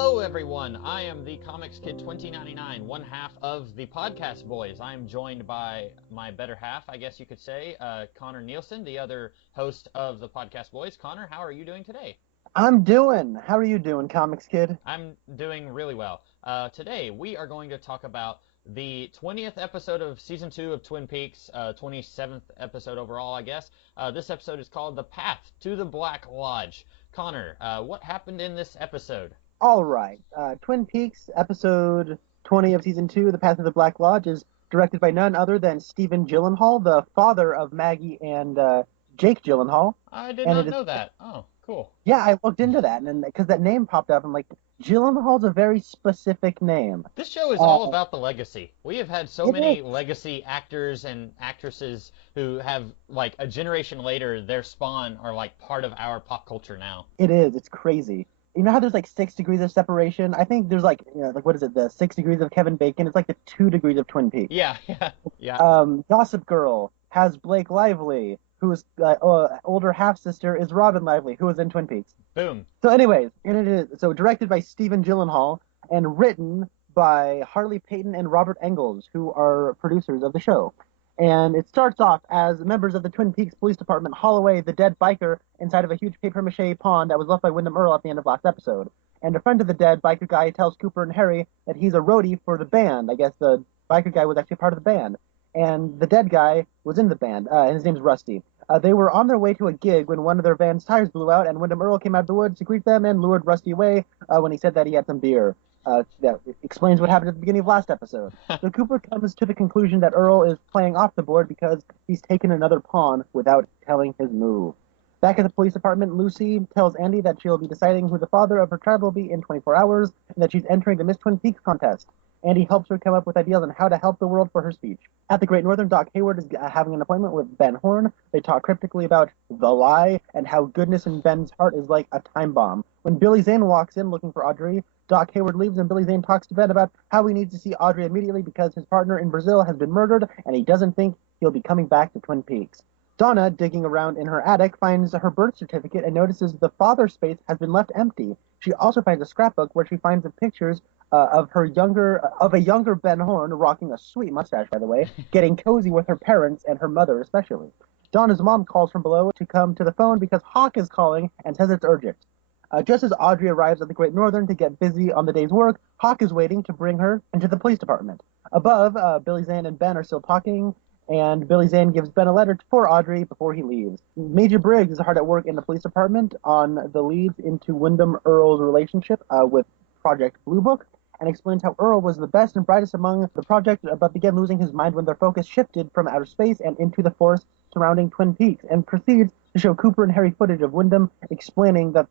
Hello, everyone. I am the Comics Kid 2099, one half of the Podcast Boys. I'm joined by my better half, I guess you could say, Connor Nielsen, the other host of the Podcast Boys. Connor, how are you doing today? How are you doing, Comics Kid? I'm doing really well. Today, we are going to talk about the 20th episode of Season 2 of Twin Peaks, 27th episode overall, I guess. This episode is called The Path to the Black Lodge. Connor, what happened in this episode? All right. Twin Peaks, episode 20 of Season 2, The Path of the Black Lodge, is directed by none other than Stephen Gyllenhaal, the father of Maggie and Jake Gyllenhaal. I did not know that. Oh, cool. Yeah, I looked into that, and because that name popped up, I'm like, Gyllenhaal's a very specific name. This show is all about the legacy. We have had so many legacy actors and actresses who have, like, a generation later, their spawn are, like, part of our pop culture now. It is. It's crazy. You know how there's like 6 degrees of separation? I think there's like, what is it? The 6 degrees of Kevin Bacon. It's like the 2 degrees of Twin Peaks. Yeah. Gossip Girl has Blake Lively, whose older half sister is Robin Lively, who was in Twin Peaks. Boom. So, anyways, directed by Stephen Gyllenhaal and written by Harley Peyton and Robert Engels, who are producers of the show. And it starts off as members of the Twin Peaks Police Department haul away the dead biker inside of a huge papier-mâché pond that was left by Wyndham Earle at the end of last episode. And a friend of the dead biker guy tells Cooper and Harry that he's a roadie for the band. I guess the biker guy was actually part of the band. And the dead guy was in the band, and his name's Rusty. They were on their way to a gig when one of their van's tires blew out, and Wyndham Earle came out of the woods to greet them and lured Rusty away when he said that he had some beer. That explains what happened at the beginning of last episode. So Cooper comes to the conclusion that Earle is playing off the board because he's taken another pawn without telling his move. Back at the police department, Lucy tells Andy that she'll be deciding who the father of her child will be in 24 hours, and that she's entering the Miss Twin Peaks contest. Andy helps her come up with ideas on how to help the world for her speech. At the Great Northern, Doc Hayward is having an appointment with Ben Horne. They talk cryptically about the lie and how goodness in Ben's heart is like a time bomb. When Billy Zane walks in looking for Audrey, Doc Hayward leaves and Billy Zane talks to Ben about how he needs to see Audrey immediately because his partner in Brazil has been murdered and he doesn't think he'll be coming back to Twin Peaks. Donna, digging around in her attic, finds her birth certificate and notices the father space has been left empty. She also finds a scrapbook where she finds the pictures of a younger Ben Horne, rocking a sweet mustache, by the way, getting cozy with her parents and her mother especially. Donna's mom calls from below to come to the phone because Hawk is calling and says it's urgent. Just as Audrey arrives at the Great Northern to get busy on the day's work, Hawk is waiting to bring her into the police department. Above, Billy Zane and Ben are still talking, and Billy Zane gives Ben a letter for Audrey before he leaves. Major Briggs is hard at work in the police department on the leads into Wyndham Earle's relationship with Project Blue Book, and explains how Earle was the best and brightest among the project, but began losing his mind when their focus shifted from outer space and into the forest surrounding Twin Peaks, and proceeds to show Cooper and Harry footage of Wyndham explaining that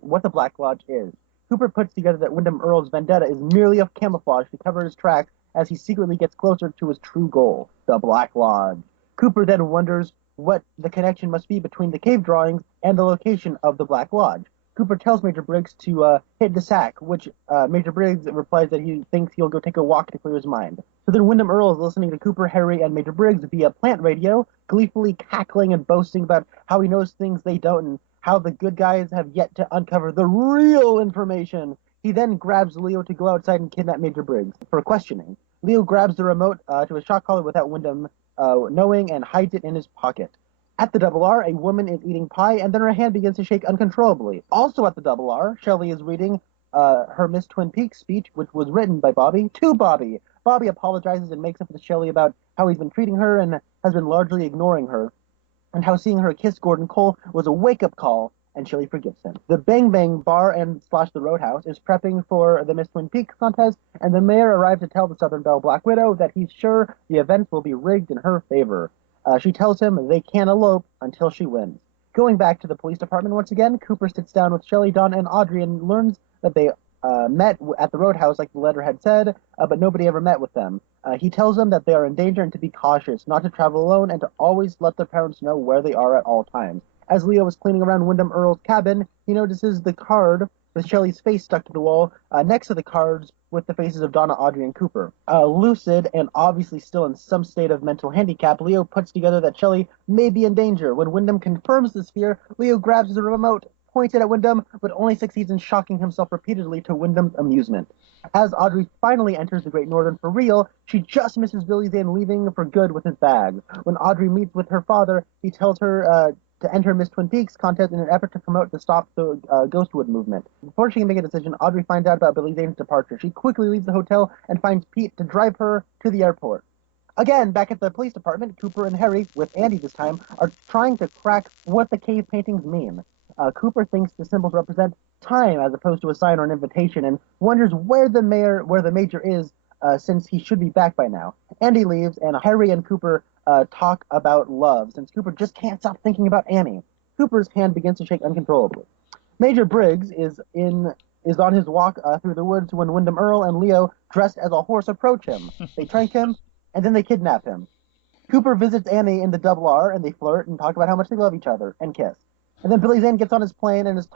what the Black Lodge is. Cooper puts together that Wyndham Earle's vendetta is merely a camouflage to cover his tracks as he secretly gets closer to his true goal, the Black Lodge. Cooper then wonders what the connection must be between the cave drawings and the location of the Black Lodge. Cooper tells Major Briggs to hit the sack, which Major Briggs replies that he thinks he'll go take a walk to clear his mind. So then Wyndham Earle is listening to Cooper, Harry, and Major Briggs via plant radio, gleefully cackling and boasting about how he knows things they don't and how the good guys have yet to uncover the real information. He then grabs Leo to go outside and kidnap Major Briggs for questioning. Leo grabs the remote to a shock collar without Wyndham knowing and hides it in his pocket. At the Double R, a woman is eating pie, and then her hand begins to shake uncontrollably. Also at the Double R, Shelley is reading her Miss Twin Peaks speech, which was written by Bobby, to Bobby. Bobby apologizes and makes up with Shelley about how he's been treating her and has been largely ignoring her, and how seeing her kiss Gordon Cole was a wake-up call, and Shelley forgives him. The Bang Bang Bar and / the Roadhouse is prepping for the Miss Twin Peaks contest, and the mayor arrives to tell the Southern Belle Black Widow that he's sure the events will be rigged in her favor. She tells him they can't elope until she wins. Going back to the police department once again, Cooper sits down with Shelley, Don, and Audrey and learns that they met at the Roadhouse like the letter had said, but nobody ever met with them. He tells them that they are in danger and to be cautious, not to travel alone, and to always let their parents know where they are at all times. As Leo is cleaning around Wyndham Earle's cabin, he notices the card with Shelley's face stuck to the wall next to the cards with the faces of Donna, Audrey, and Cooper. Lucid and obviously still in some state of mental handicap, Leo puts together that Shelley may be in danger. When Wyndham confirms this fear, Leo grabs the remote pointed at Wyndham, but only succeeds in shocking himself repeatedly to Wyndham's amusement. As Audrey finally enters the Great Northern for real, she just misses Billy Zane leaving for good with his bag. When Audrey meets with her father, he tells her to enter Miss Twin Peaks contest in an effort to promote the Stop the Ghostwood movement. Before she can make a decision, Audrey finds out about Billy Zane's departure. She quickly leaves the hotel and finds Pete to drive her to the airport. Again, back at the police department, Cooper and Harry, with Andy this time, are trying to crack what the cave paintings mean. Cooper thinks the symbols represent time as opposed to a sign or an invitation, and wonders where the major is, since he should be back by now. Andy leaves, and Harry and Cooper talk about love, since Cooper just can't stop thinking about Annie. Cooper's hand begins to shake uncontrollably. Major Briggs is on his walk through the woods when Wyndham Earle and Leo, dressed as a horse, approach him. They trank him, and then they kidnap him. Cooper visits Annie in the Double R, and they flirt and talk about how much they love each other, and kiss. And then Billy Zane gets on his plane and is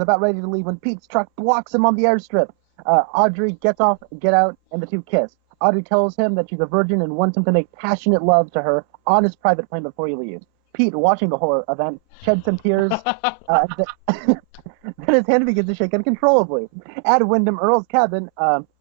about ready to leave when Pete's truck blocks him on the airstrip. Audrey get out, and the two kiss. Audrey tells him that she's a virgin and wants him to make passionate love to her on his private plane before he leaves. Pete, watching the whole event, sheds some tears. Then his hand begins to shake uncontrollably. At Wyndham Earle's cabin,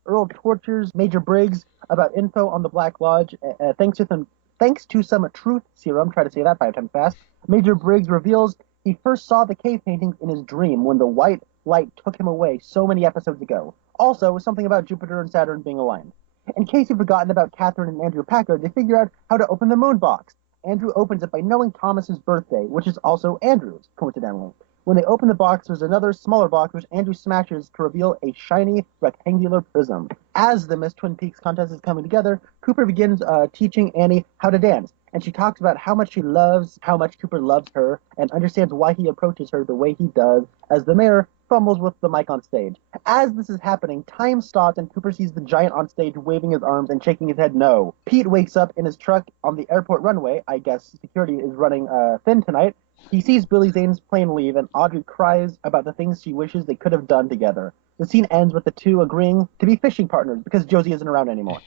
Earle tortures Major Briggs about info on the Black Lodge. Thanks to some truth serum, try to say that 5 times fast, Major Briggs reveals he first saw the cave paintings in his dream when the white light took him away so many episodes ago. Also, something about Jupiter and Saturn being aligned. In case you've forgotten about Catherine and Andrew Packard, they figure out how to open the moon box. Andrew opens it by knowing Thomas's birthday, which is also Andrew's, coincidentally. When they open the box, there's another smaller box which Andrew smashes to reveal a shiny rectangular prism. As the Miss Twin Peaks contest is coming together, Cooper begins teaching Annie how to dance, and she talks about how much Cooper loves her, and understands why he approaches her the way he does, as the mayor fumbles with the mic on stage. As this is happening, time stops and Cooper sees the giant on stage waving his arms and shaking his head no. Pete wakes up in his truck on the airport runway. I guess security is running thin tonight. He sees Billy Zane's plane leave, and Audrey cries about the things she wishes they could have done together. The scene ends with the two agreeing to be fishing partners because Josie isn't around anymore.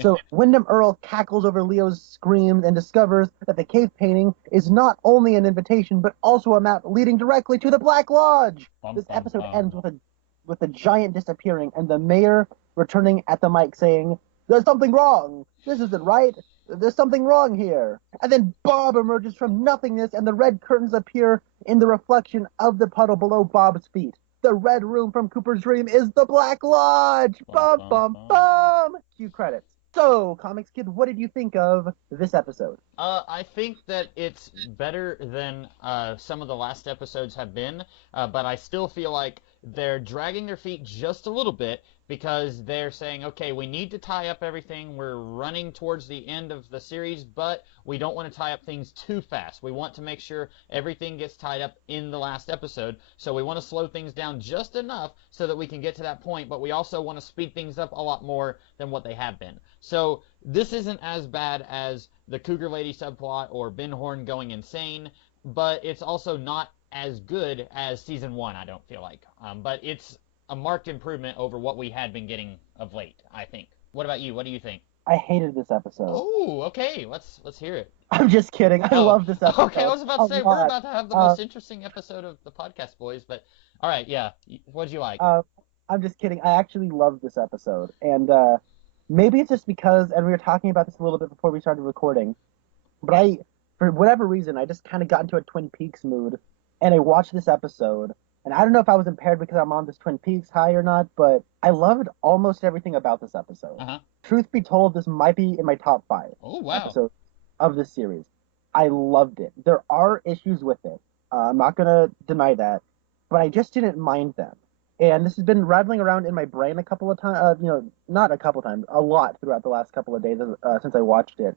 So Wyndham Earle cackles over Leo's screams and discovers that the cave painting is not only an invitation but also a map leading directly to the Black Lodge. This episode ends with the giant disappearing and the mayor returning at the mic saying, "There's something wrong. This isn't right. There's something wrong here." And then Bob emerges from nothingness and the red curtains appear in the reflection of the puddle below Bob's feet. The red room from Cooper's dream is the Black Lodge! Bum, bum, bum! Cue credits. So, Comics Kid, what did you think of this episode? I think that it's better than some of the last episodes have been, but I still feel like they're dragging their feet just a little bit because they're saying, okay, we need to tie up everything. We're running towards the end of the series, but we don't want to tie up things too fast. We want to make sure everything gets tied up in the last episode, so we want to slow things down just enough so that we can get to that point, but we also want to speed things up a lot more than what they have been. So this isn't as bad as the Cougar Lady subplot or Ben Horn going insane, but it's also not as good as Season 1, I don't feel like. But it's a marked improvement over what we had been getting of late, I think. What about you? What do you think? I hated this episode. Oh, okay. Let's hear it. I'm just kidding. I love this episode. Okay, I was about to say, we're about to have the most interesting episode of the podcast, boys, but all right, yeah. What'd you like? I'm just kidding. I actually love this episode. And maybe it's just because, and we were talking about this a little bit before we started recording, but for whatever reason, I just kind of got into a Twin Peaks mood, and I watched this episode, and I don't know if I was impaired because I'm on this Twin Peaks high or not, but I loved almost everything about this episode. Uh-huh. Truth be told, this might be in my top 5 episodes of this series. I loved it. There are issues with it. I'm not going to deny that, but I just didn't mind them. And this has been rattling around in my brain a couple of times, not a couple times, a lot throughout the last couple of days since I watched it.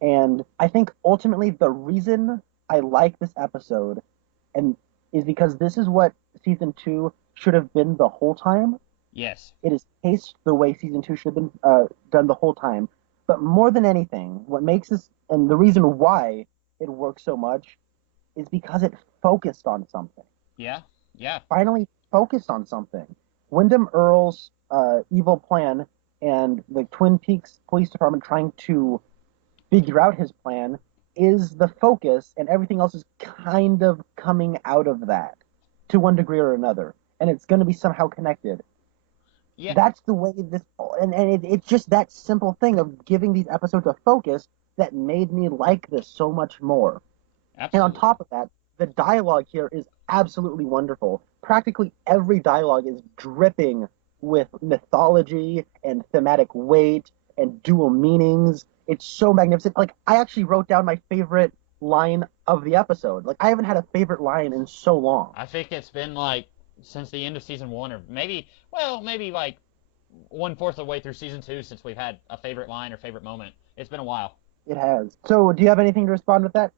And I think ultimately the reason I like this episode is because this is what Season 2 should have been the whole time. Yes. It is paced the way Season 2 should have been done the whole time. But more than anything, what makes this, and the reason why it works so much, is because it focused on something. Yeah. Finally focused on something. Wyndham Earle's evil plan and the Twin Peaks Police Department trying to figure out his plan is the focus, and everything else is kind of coming out of that. to one degree or another, and it's going to be somehow connected. Yeah, That's the way this, it's just that simple thing of giving these episodes a focus that made me like this so much more. And on absolutely. top of that, the dialogue here is absolutely wonderful. Practically every dialogue is dripping with mythology and thematic weight and dual meanings. It's so magnificent. Like, I actually wrote down my favorite line of the episode. Like, I haven't had a favorite line in so long. I think it's been like since the end of season one, or maybe like 1/4 of the way through season two since we've had a favorite line or favorite moment. It's been a while. It has. So, do you have anything to respond with that?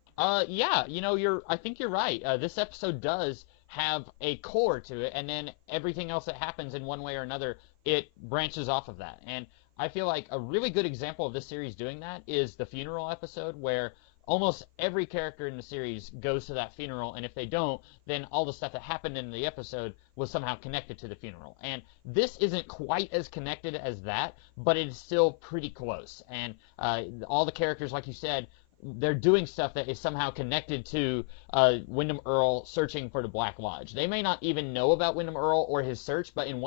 Yeah, I think you're right. This episode does have a core to it, and then everything else that happens in one way or another, it branches off of that. And I feel like a really good example of this series doing that is the funeral episode, where almost every character in the series goes to that funeral, and if they don't, then all the stuff that happened in the episode was somehow connected to the funeral. And this isn't quite as connected as that, but it's still pretty close. And all the characters, like you said, they're doing stuff that is somehow connected to Wyndham Earl searching for the Black Lodge. They may not even know about Wyndham Earl or his search, but in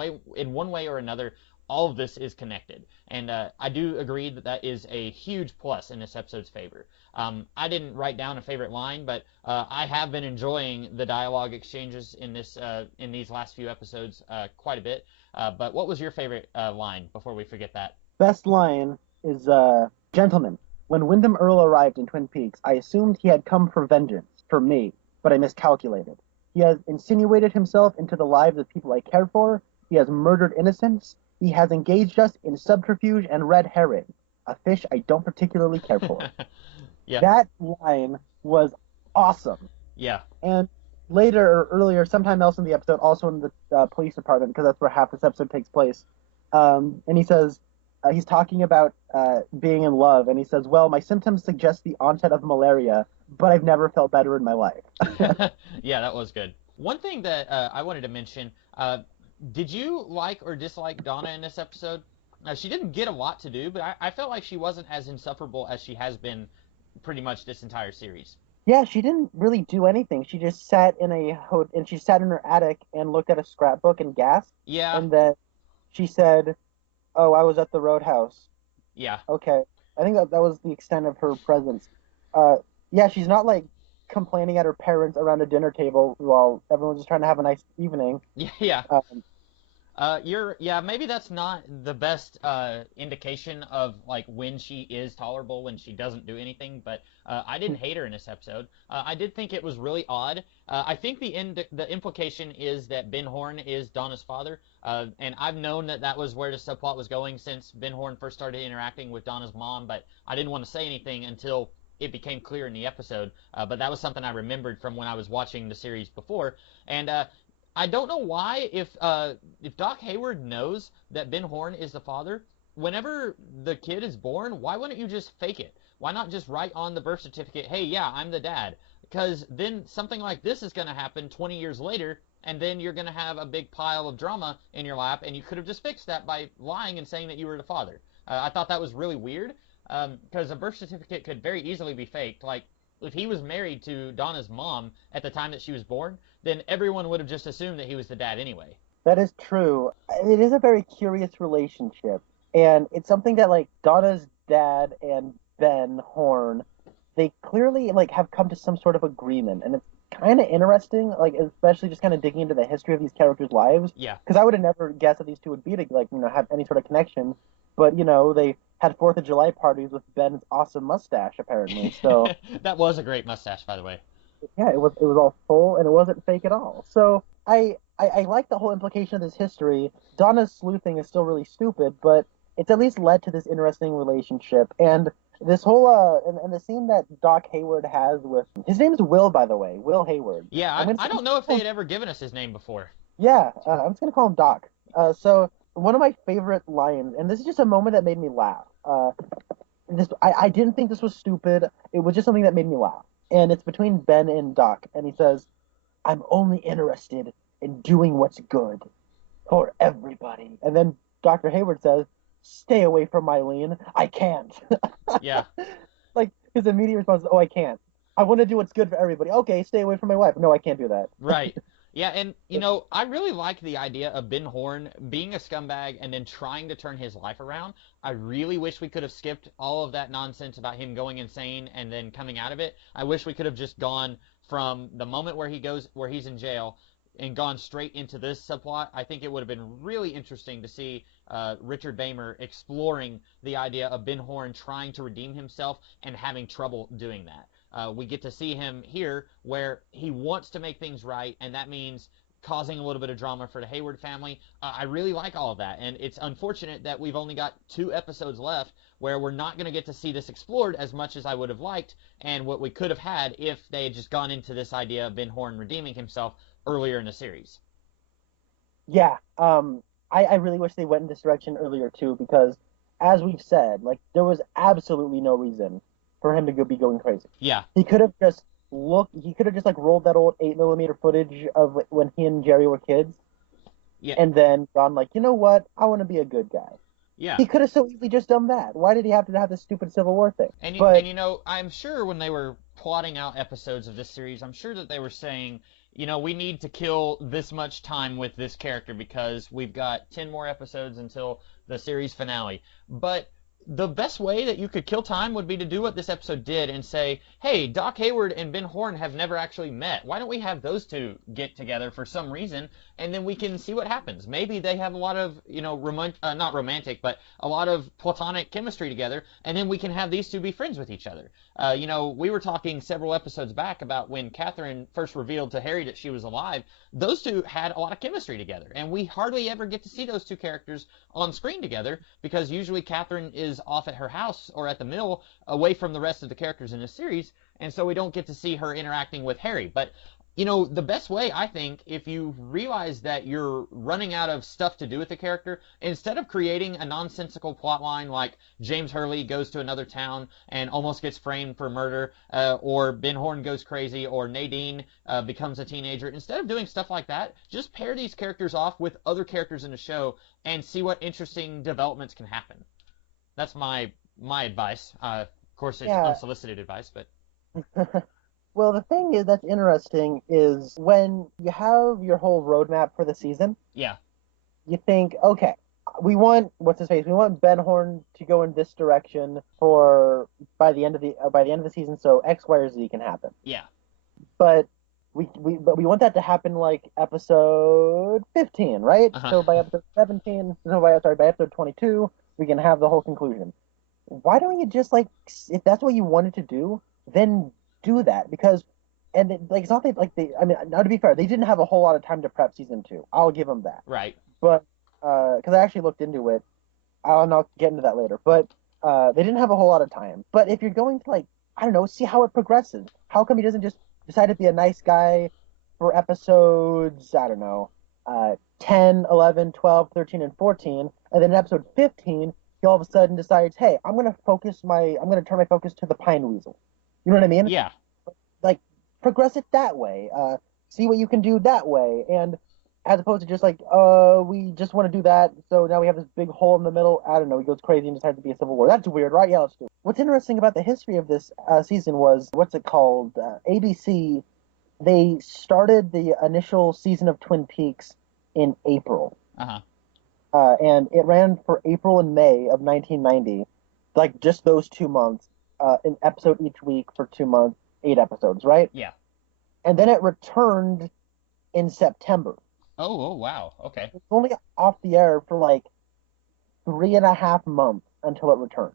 one way or another, all of this is connected. And I do agree that that is a huge plus in this episode's favor. I didn't write down a favorite line, but I have been enjoying the dialogue exchanges in these last few episodes quite a bit. But what was your favorite line before we forget that? Best line is, Gentlemen, when Wyndham Earl arrived in Twin Peaks, I assumed he had come for vengeance, for me, but I miscalculated. He has insinuated himself into the lives of people I care for. He has murdered innocents. He has engaged us in subterfuge and red herring, a fish I don't particularly care for. Yeah, That line was awesome. yeah, And later or earlier, sometime else in the episode, also in the police department, because that's where half this episode takes place. And he says, he's talking about being in love, and he says, well, my symptoms suggest the onset of malaria, but I've never felt better in my life. yeah. That was good. One thing that I wanted to mention, did you like or dislike Donna in this episode? She didn't get a lot to do, but I felt like she wasn't as insufferable as she has been pretty much this entire series. Yeah, she didn't really do anything. She just sat in and she sat in her attic and looked at a scrapbook and gasped, Yeah, and then she said, oh, I was at the Roadhouse. yeah. Okay. I think that was the extent of her presence. Uh, yeah, she's not like complaining at her parents around a dinner table while everyone's just trying to have a nice evening. Yeah, yeah. Um, Yeah, maybe that's not the best indication of like when she is tolerable, when she doesn't do anything, but I didn't hate her in this episode. I did think it was really odd. I think the implication is that Ben Horn is Donna's father, and I've known that that was where the subplot was going since Ben Horn first started interacting with Donna's mom, but I didn't want to say anything until it became clear in the episode. But that was something I remembered from when I was watching the series before, and I don't know why if Doc Hayward knows that Ben Horn is the father, whenever the kid is born, why wouldn't you just fake it? Why not just write on the birth certificate, "Hey, yeah, I'm the dad." Because then something like this is going to happen 20 years later, and then you're going to have a big pile of drama in your lap, and you could have just fixed that by lying and saying that you were the father. I thought that was really weird, because a birth certificate could very easily be faked. Like, if he was married to Donna's mom at the time that she was born, then everyone would have just assumed that he was the dad anyway. that is true. It is a very curious relationship, and it's something that like Donna's dad and Ben Horn, they clearly like have come to some sort of agreement, and it's kind of interesting, like especially just kind of digging into the history of these characters' lives, Yeah. because I would have never guessed that these two would be to like have any sort of connection, but they had Fourth of July parties with Ben's awesome mustache apparently, so. That was a great mustache, by the way. Yeah, it was all full and it wasn't fake at all. So I like the whole implication of this history. Donna's sleuthing is still really stupid, but it's at least led to this interesting relationship. And this whole and the scene that Doc Hayward has with his name's Will, by the way, Will Hayward. Yeah, I don't know if they had ever given us his name before. Yeah, I'm just gonna call him Doc. So one of my favorite lines, and this is just a moment that made me laugh. I didn't think this was stupid. It was just something that made me laugh. And it's between Ben and Doc, and he says, "I'm only interested in doing what's good for everybody." And then Dr. Hayward says, "Stay away from Mylene. I can't." Yeah. Like his immediate response is, "Oh, I can't. I want to do what's good for everybody." Okay, stay away from my wife. No, I can't do that. Right. Yeah, and I really like the idea of Ben Horn being a scumbag and then trying to turn his life around. I really wish we could have skipped all of that nonsense about him going insane and then coming out of it. I wish we could have just gone from the moment where he's in jail and gone straight into this subplot. I think it would have been really interesting to see Richard Bamer exploring the idea of Ben Horn trying to redeem himself and having trouble doing that. We get to see him here where he wants to make things right, and that means causing a little bit of drama for the Hayward family. I really like all of that, and it's unfortunate that we've only got 2 episodes left where we're not going to get to see this explored as much as I would have liked, and what we could have had if they had just gone into this idea of Ben Horn redeeming himself earlier in the series. Yeah, I really wish they went in this direction earlier too, because as we've said, like there was absolutely no reason for him to be going crazy. Yeah. He could have just he could have just like rolled that old 8mm footage of when he and Jerry were kids. Yeah. And then gone like, you know what? I want to be a good guy. Yeah. He could have so easily just done that. Why did he have to have this stupid Civil War thing? And But I'm sure when they were plotting out episodes of this series, I'm sure that they were saying, we need to kill this much time with this character because we've got 10 more episodes until the series finale. But the best way that you could kill time would be to do what this episode did and say, hey, Doc Hayward and Ben Horn have never actually met. Why don't we have those two get together for some reason, and then we can see what happens. Maybe they have a lot of, not romantic, but a lot of platonic chemistry together, and then we can have these two be friends with each other. We were talking several episodes back about when Catherine first revealed to Harry that she was alive. Those two had a lot of chemistry together, and we hardly ever get to see those two characters on screen together because usually Catherine is off at her house or at the mill away from the rest of the characters in the series, and so we don't get to see her interacting with Harry. But the best way, I think, if you realize that you're running out of stuff to do with the character, instead of creating a nonsensical plot line like James Hurley goes to another town and almost gets framed for murder, or Ben Horn goes crazy, or Nadine becomes a teenager, instead of doing stuff like that, just pair these characters off with other characters in the show and see what interesting developments can happen. That's my advice. Of course, it's unsolicited advice, but... Well, the thing is that's interesting is when you have your whole roadmap for the season. Yeah. You think, okay, we want We want Ben Horn to go in this direction by the end of the season, so X, Y, or Z can happen. Yeah. But we want that to happen like episode 15, right? Uh-huh. So by episode 17, by episode 22, we can have the whole conclusion. Why don't you just if that's what you wanted to do, then do that? Because it's not now to be fair, they didn't have a whole lot of time to prep season 2. I'll give them that. Right. But because I actually looked into it, I'll get into that later. But they didn't have a whole lot of time. But if you're going to I don't know, see how it progresses. How come he doesn't just decide to be a nice guy for episodes, I don't know, 10, 11, 12, 13, and 14, and then in episode 15, he all of a sudden decides, hey, I'm gonna turn my focus to the Pine Weasel. You know what I mean? Yeah. Progress it that way. See what you can do that way, and as opposed to just we just want to do that, so now we have this big hole in the middle. I don't know. He goes crazy and decides to be a Civil War. That's weird, right? Yeah, let's do it. What's interesting about the history of this season was what's it called? ABC. They started the initial season of Twin Peaks in April. Uh-huh. And it ran for April and May of 1990, just those 2 months, an episode each week for 2 months, 8 episodes, right? Yeah. And then it returned in September. Oh, wow. Okay. It was only off the air for 3.5 months until it returned.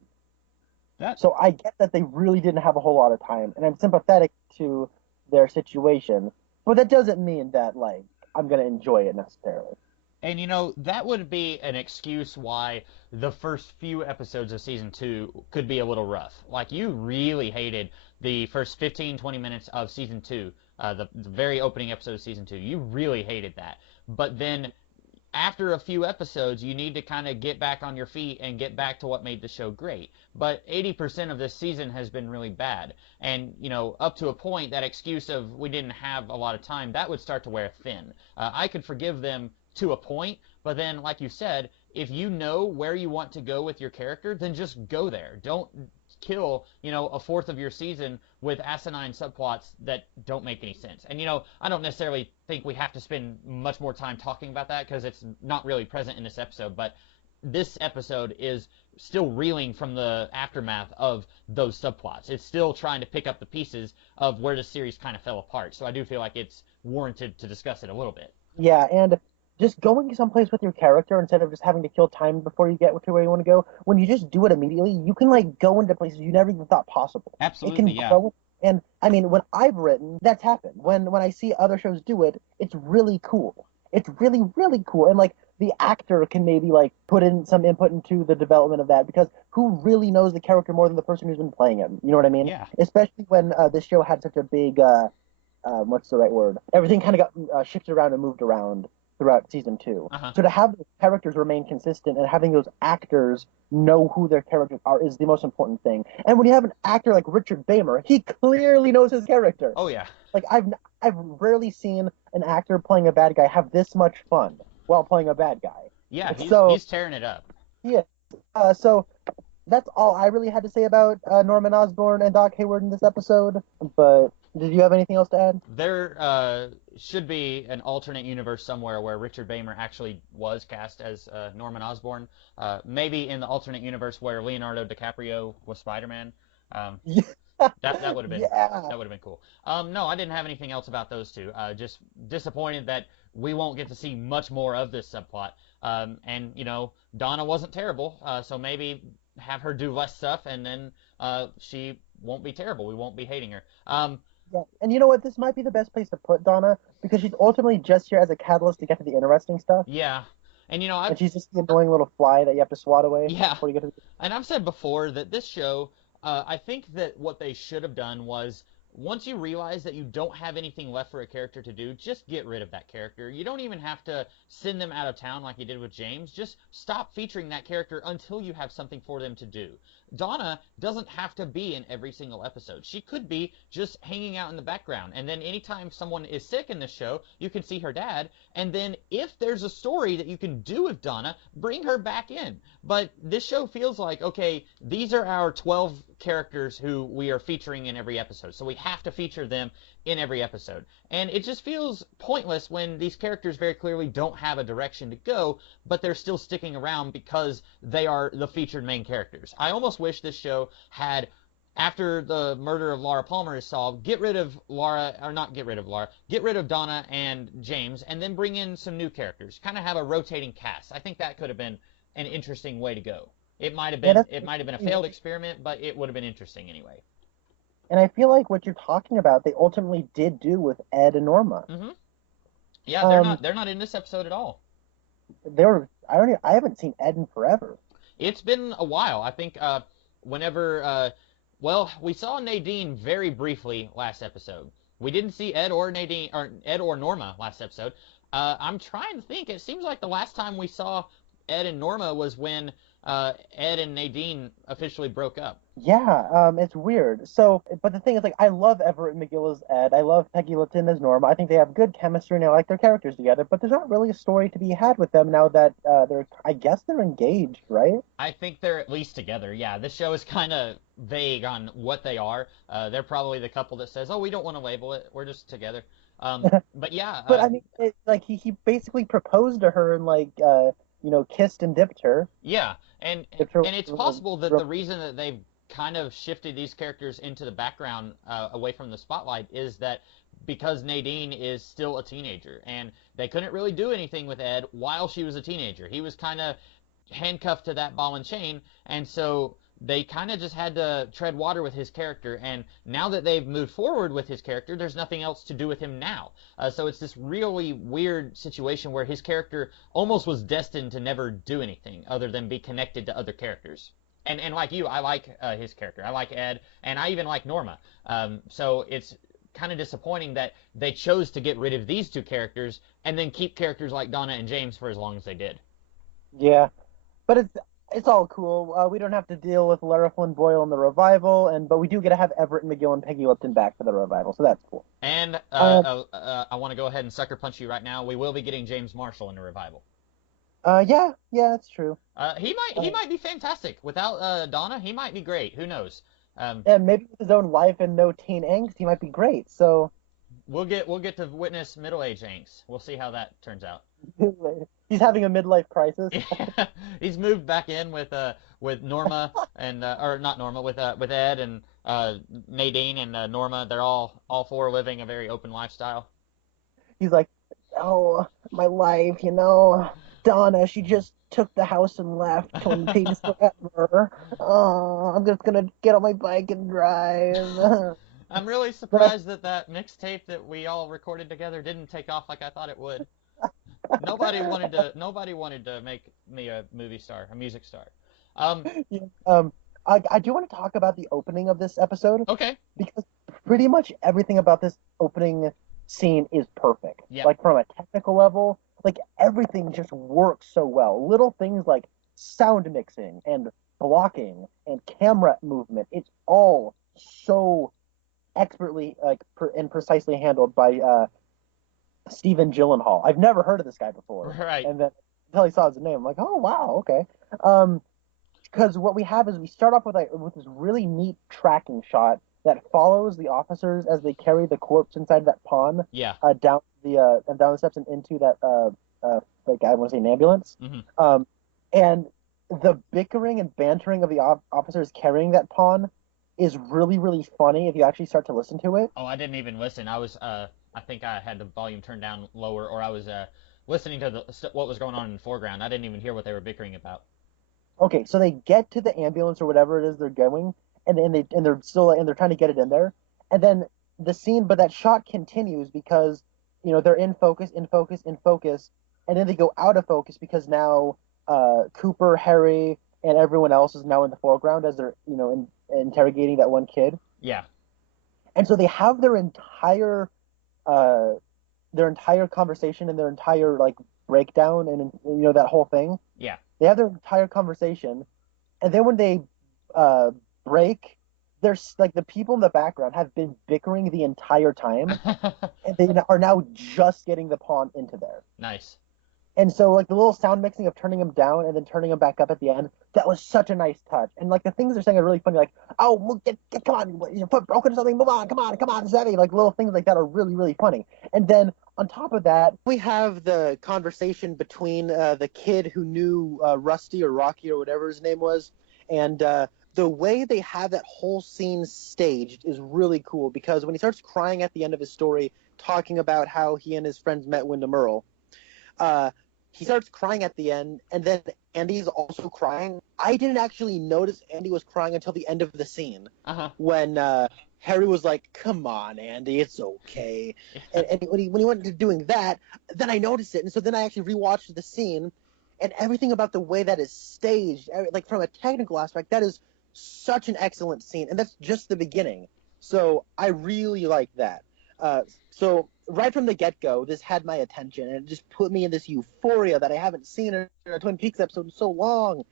So I get that they really didn't have a whole lot of time, and I'm sympathetic to their situation, but that doesn't mean that I'm gonna enjoy it necessarily. And that would be an excuse why the first few episodes of season 2 could be a little rough. You really hated the first 15, 20 minutes of season 2, the very opening episode of season 2. You really hated that. But then after a few episodes, you need to kind of get back on your feet and get back to what made the show great. But 80% of this season has been really bad. And, up to a point, that excuse of we didn't have a lot of time, that would start to wear thin. I could forgive them to a point, but then, like you said, if you know where you want to go with your character, then just go there. Don't kill, a fourth of your season with asinine subplots that don't make any sense. And, I don't necessarily think we have to spend much more time talking about that because it's not really present in this episode, but this episode is still reeling from the aftermath of those subplots. It's still trying to pick up the pieces of where the series kind of fell apart. So I do feel like it's warranted to discuss it a little bit. Yeah, and just going someplace with your character instead of just having to kill time before you get to where you want to go. When you just do it immediately, you can like go into places you never even thought possible. Absolutely, it can grow. And I mean, when I've written, that's happened. When I see other shows do it, it's really cool. It's really, really cool. And like the actor can maybe like put in some input into the development of that, because who really knows the character more than the person who's been playing him? You know what I mean? Yeah. Especially when this show had such a big, what's the right word? Everything kind of got shifted around and moved around throughout season 2. Uh-huh. So to have those characters remain consistent and having those actors know who their characters are is the most important thing. And when you have an actor like Richard Beymer, he clearly knows his character. Oh yeah. Like I've rarely seen an actor playing a bad guy have this much fun while playing a bad guy. Yeah, he's tearing it up. Yeah. So that's all I really had to say about Norman Osborn and Doc Hayward in this episode. But did you have anything else to add? There should be an alternate universe somewhere where Richard Beymer actually was cast as Norman Osborn. Maybe in the alternate universe where Leonardo DiCaprio was Spider-Man. That would have been that would have been cool. No, I didn't have anything else about those two. Just disappointed that we won't get to see much more of this subplot. And Donna wasn't terrible, so maybe have her do less stuff, and then she won't be terrible. We won't be hating her. Yeah. And you know what? This might be the best place to put Donna, because she's ultimately just here as a catalyst to get to the interesting stuff. Yeah. And and she's just the annoying little fly that you have to swat away. Yeah. Before you get to And I've said before that this show, I think that what they should have done was, once you realize that you don't have anything left for a character to do, just get rid of that character. You don't even have to send them out of town like you did with James. Just stop featuring that character until you have something for them to do. Donna doesn't have to be in every single episode. She could be just hanging out in the background. And then anytime someone is sick in this show, you can see her dad. And then if there's a story that you can do with Donna, bring her back in. But this show feels like, okay, these are our 12 characters who we are featuring in every episode. So we have to feature them in every episode. And it just feels pointless when these characters very clearly don't have a direction to go, but they're still sticking around because they are the featured main characters. I almost wish this show had, after the murder of Laura Palmer is solved, get rid of Donna and James, and then bring in some new characters. Kind of have a rotating cast. I think that could have been an interesting way to go. It might have been a failed experiment, but it would have been interesting anyway. And I feel like what you're talking about, they ultimately did do with Ed and Norma. Mm-hmm. Yeah, they're not in this episode at all. I haven't seen Ed in forever. It's been a while. I think whenever we saw Nadine very briefly last episode. We didn't see Ed or Norma last episode. I'm trying to think. It seems like the last time we saw Ed and Norma was when Ed and Nadine officially broke up. Yeah, it's weird. So, but the thing is, like, I love Everett McGill as Ed. I love Peggy Lipton as Norma. I think they have good chemistry and I like their characters together. But there's not really a story to be had with them now that they're engaged, right? I think they're at least together. Yeah, this show is kind of vague on what they are. They're probably the couple that says, "Oh, we don't want to label it. We're just together." But yeah. But I mean, he basically proposed to her and kissed and dipped her. Yeah, and it's possible that the reason that they've kind of shifted these characters into the background away from the spotlight is that because Nadine is still a teenager, and they couldn't really do anything with Ed while she was a teenager. He was kind of handcuffed to that ball and chain, and so they kind of just had to tread water with his character, and now that they've moved forward with his character, there's nothing else to do with him now. So it's this really weird situation where his character almost was destined to never do anything other than be connected to other characters. And like you, I like his character. I like Ed, and I even like Norma. So it's kind of disappointing that they chose to get rid of these two characters and then keep characters like Donna and James for as long as they did. Yeah, but it's all cool. We don't have to deal with Lara Flynn Boyle in the revival, but we do get to have Everett McGill and Peggy Lipton back for the revival, so that's cool. And I want to go ahead and sucker punch you right now. We will be getting James Marshall in the revival. Yeah, that's true. He might be fantastic. Without Donna, he might be great. Who knows? And maybe with his own wife and no teen angst, he might be great. So We'll get to witness middle age angst. We'll see how that turns out. he's having a midlife crisis. He's moved back in with Norma and or not Norma with Ed and Nadine and Norma. They're all four living a very open lifestyle. He's like, oh, my life, Donna, she just took the house and left. Twin Peaks forever. Oh, I'm just gonna get on my bike and drive. I'm really surprised that mixtape that we all recorded together didn't take off like I thought it would. Nobody wanted to make me a movie star, a music star. Um, Yeah. I do want to talk about the opening of this episode okay. because pretty much everything about this opening scene is perfect. Yeah. Like from a technical level, like everything just works so well. Little things like sound mixing and blocking and camera movement, it's all so expertly and precisely handled by Stephen Gyllenhaal. I've never heard of this guy before, Right. and then until I saw his name, I'm like, oh wow, okay. Because what we have is we start off with this really neat tracking shot that follows the officers as they carry the corpse inside that pond Yeah. down the steps and into that like I want to say an ambulance. Hmm. And the bickering and bantering of the officers carrying that pawn is really, really funny if you actually start to listen to it. Oh, I didn't even listen. I think I had the volume turned down lower, or I was listening to what was going on in the foreground. I didn't even hear what they were bickering about. Okay, so they get to the ambulance or whatever it is they're going, and they're trying to get it in there, and then the scene, but that shot continues because they're in focus, in focus, in focus, and then they go out of focus because now Cooper, Harry, and everyone else is now in the foreground as they're interrogating that one kid. Yeah. And so they have uh, their entire conversation and their entire like breakdown and that whole thing. Yeah. They have their entire conversation, and then when they break, there's like the people in the background have been bickering the entire time, and they are now just getting the pawn into there. Nice. And so, like, the little sound mixing of turning them down and then turning them back up at the end, that was such a nice touch. And, like, the things they're saying are really funny. Like, oh, well, come on, your foot broken or something, move on, come on, Zevy. Like, little things like that are really, really funny. And then, on top of that, we have the conversation between the kid who knew Rusty or Rocky or whatever his name was. And the way they have that whole scene staged is really cool because when he starts crying at the end of his story, talking about how he and his friends met Wyndham Earl, he starts crying at the end, and then Andy's also crying. I didn't actually notice Andy was crying until the end of the scene, when Harry was like, "Come on, Andy, it's okay." And when he went to doing that, then I noticed it, and so then I actually rewatched the scene, and everything about the way that is staged, like from a technical aspect, that is such an excellent scene, and that's just the beginning. So I really like that. So right from the get-go, this had my attention, and it just put me in this euphoria that I haven't seen in a Twin Peaks episode in so long.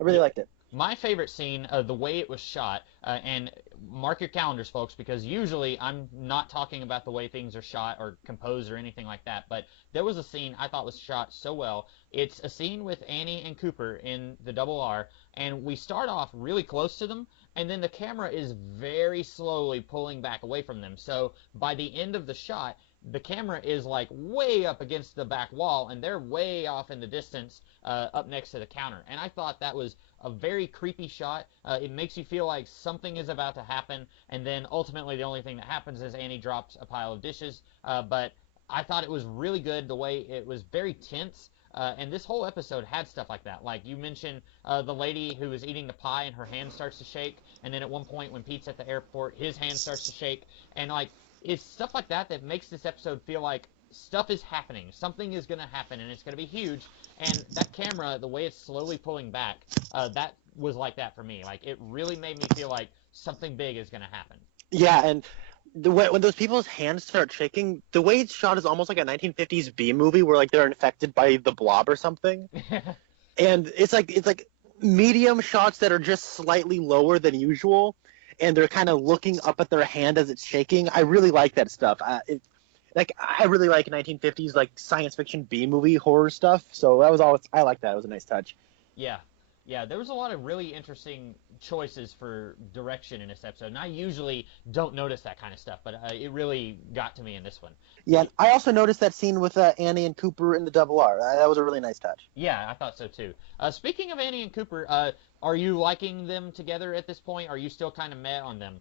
I really liked it. My favorite scene, the way it was shot, and mark your calendars, folks, because usually I'm not talking about the way things are shot or composed or anything like that, but there was a scene I thought was shot so well. It's a scene with Annie and Cooper in the Double R, and we start off really close to them, and then the camera is very slowly pulling back away from them. So by the end of the shot, the camera is like way up against the back wall, and they're way off in the distance, up next to the counter. And I thought that was a very creepy shot. It makes you feel like something is about to happen, and then ultimately the only thing that happens is Annie drops a pile of dishes. But I thought it was really good the way it was very tense. And this whole episode had stuff like that. Like you mentioned, the lady who was eating the pie and her hand starts to shake, and then at one point when Pete's at the airport, his hand starts to shake, and like it's stuff like that that makes this episode feel like stuff is happening. Something is going to happen, and it's going to be huge. And that camera, the way it's slowly pulling back, that was like that for me. Like it really made me feel like something big is going to happen. Yeah, and when those people's hands start shaking, the way it's shot is almost like a 1950s B movie where like they're infected by the blob or something. And it's like medium shots that are just slightly lower than usual, and they're kind of looking up at their hand as it's shaking. I really like that stuff. I really like 1950s like science fiction B movie horror stuff. So that was all. I like that. It was a nice touch. Yeah. Yeah, there was a lot of really interesting choices for direction in this episode, and I usually don't notice that kind of stuff, but it really got to me in this one. Yeah, I also noticed that scene with Annie and Cooper in the Double R. That was a really nice touch. Yeah, I thought so too. Speaking of Annie and Cooper, are you liking them together at this point? Are you still kind of meh on them?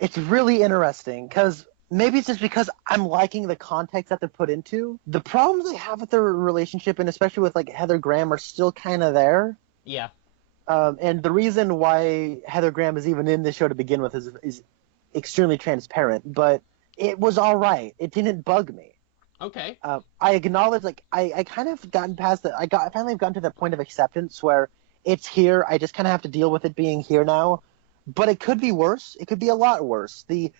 It's really interesting because maybe it's just because I'm liking the context that they're put into. The problems I have with their relationship, and especially with like Heather Graham, are still kind of there. Yeah. And the reason why Heather Graham is even in this show to begin with is extremely transparent. But it was all right. It didn't bug me. Okay. I acknowledge, like, I kind of gotten past that. I finally have gotten to that point of acceptance where it's here. I just kind of have to deal with it being here now. But it could be worse. It could be a lot worse. The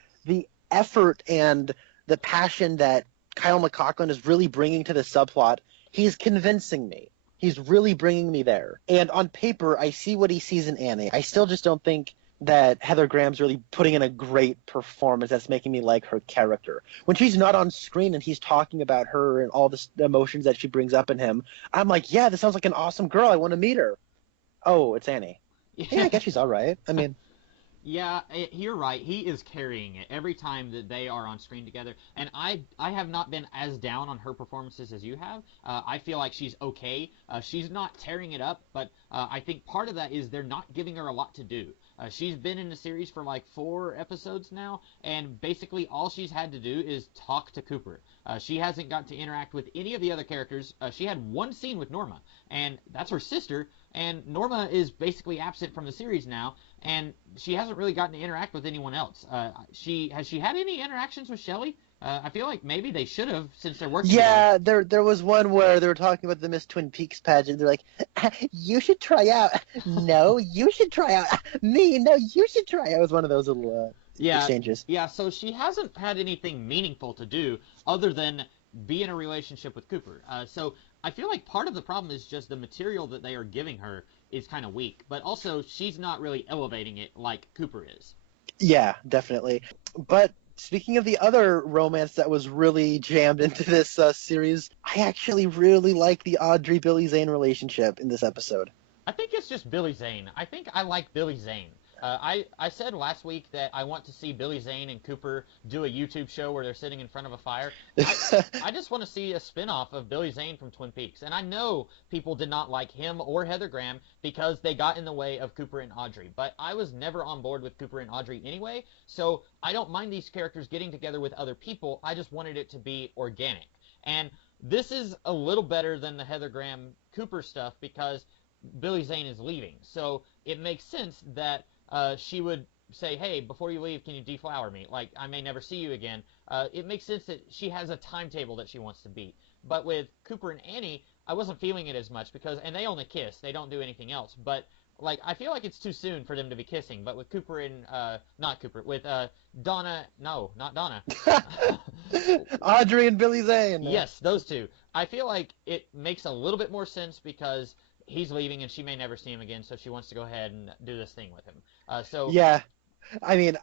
effort and the passion that Kyle MacLachlan is really bringing to the subplot, he's convincing me. He's really bringing me there. And on paper, I see what he sees in Annie. I still just don't think that Heather Graham's really putting in a great performance that's making me like her character. When she's not on screen and he's talking about her and all the emotions that she brings up in him, I'm like, yeah, this sounds like an awesome girl. I want to meet her. Oh, it's Annie. Yeah, I guess she's all right. I mean... Yeah, you're right. He is carrying it every time that they are on screen together. And I have not been as down on her performances as you have. I feel like she's okay. She's not tearing it up, but I think part of that is they're not giving her a lot to do. She's been in the series for like 4 episodes now, and basically all she's had to do is talk to Cooper. She hasn't got to interact with any of the other characters. She had one scene with Norma, and that's her sister, and Norma is basically absent from the series now, and she hasn't really gotten to interact with anyone else. Has she had any interactions with Shelley? I feel like maybe they should have, since they're working together. There was one where they were talking about the Miss Twin Peaks pageant. They're like, you should try out. No, you should try out. Me, no, you should try out. It was one of those little exchanges. Yeah, so she hasn't had anything meaningful to do other than be in a relationship with Cooper. So I feel like part of the problem is just the material that they are giving her is kind of weak. But also, she's not really elevating it like Cooper is. Yeah, definitely. But... speaking of the other romance that was really jammed into this series, I actually really like the Audrey-Billy Zane relationship in this episode. I think it's just Billy Zane. I think I like Billy Zane. I said last week that I want to see Billy Zane and Cooper do a YouTube show where they're sitting in front of a fire. I just want to see a spin-off of Billy Zane from Twin Peaks. And I know people did not like him or Heather Graham because they got in the way of Cooper and Audrey. But I was never on board with Cooper and Audrey anyway, so I don't mind these characters getting together with other people. I just wanted it to be organic. And this is a little better than the Heather Graham Cooper stuff because Billy Zane is leaving. So it makes sense that she would say, hey, before you leave, can you deflower me? Like, I may never see you again. It makes sense that she has a timetable that she wants to beat. But with Cooper and Annie, I wasn't feeling it as much because, and they only kiss. They don't do anything else. But, like, I feel like it's too soon for them to be kissing. But with Cooper and, not Cooper, with Donna, no, not Donna. Audrey and Billy Zane. Yes, those two. I feel like it makes a little bit more sense because he's leaving and she may never see him again, so she wants to go ahead and do this thing with him. Yeah, I mean,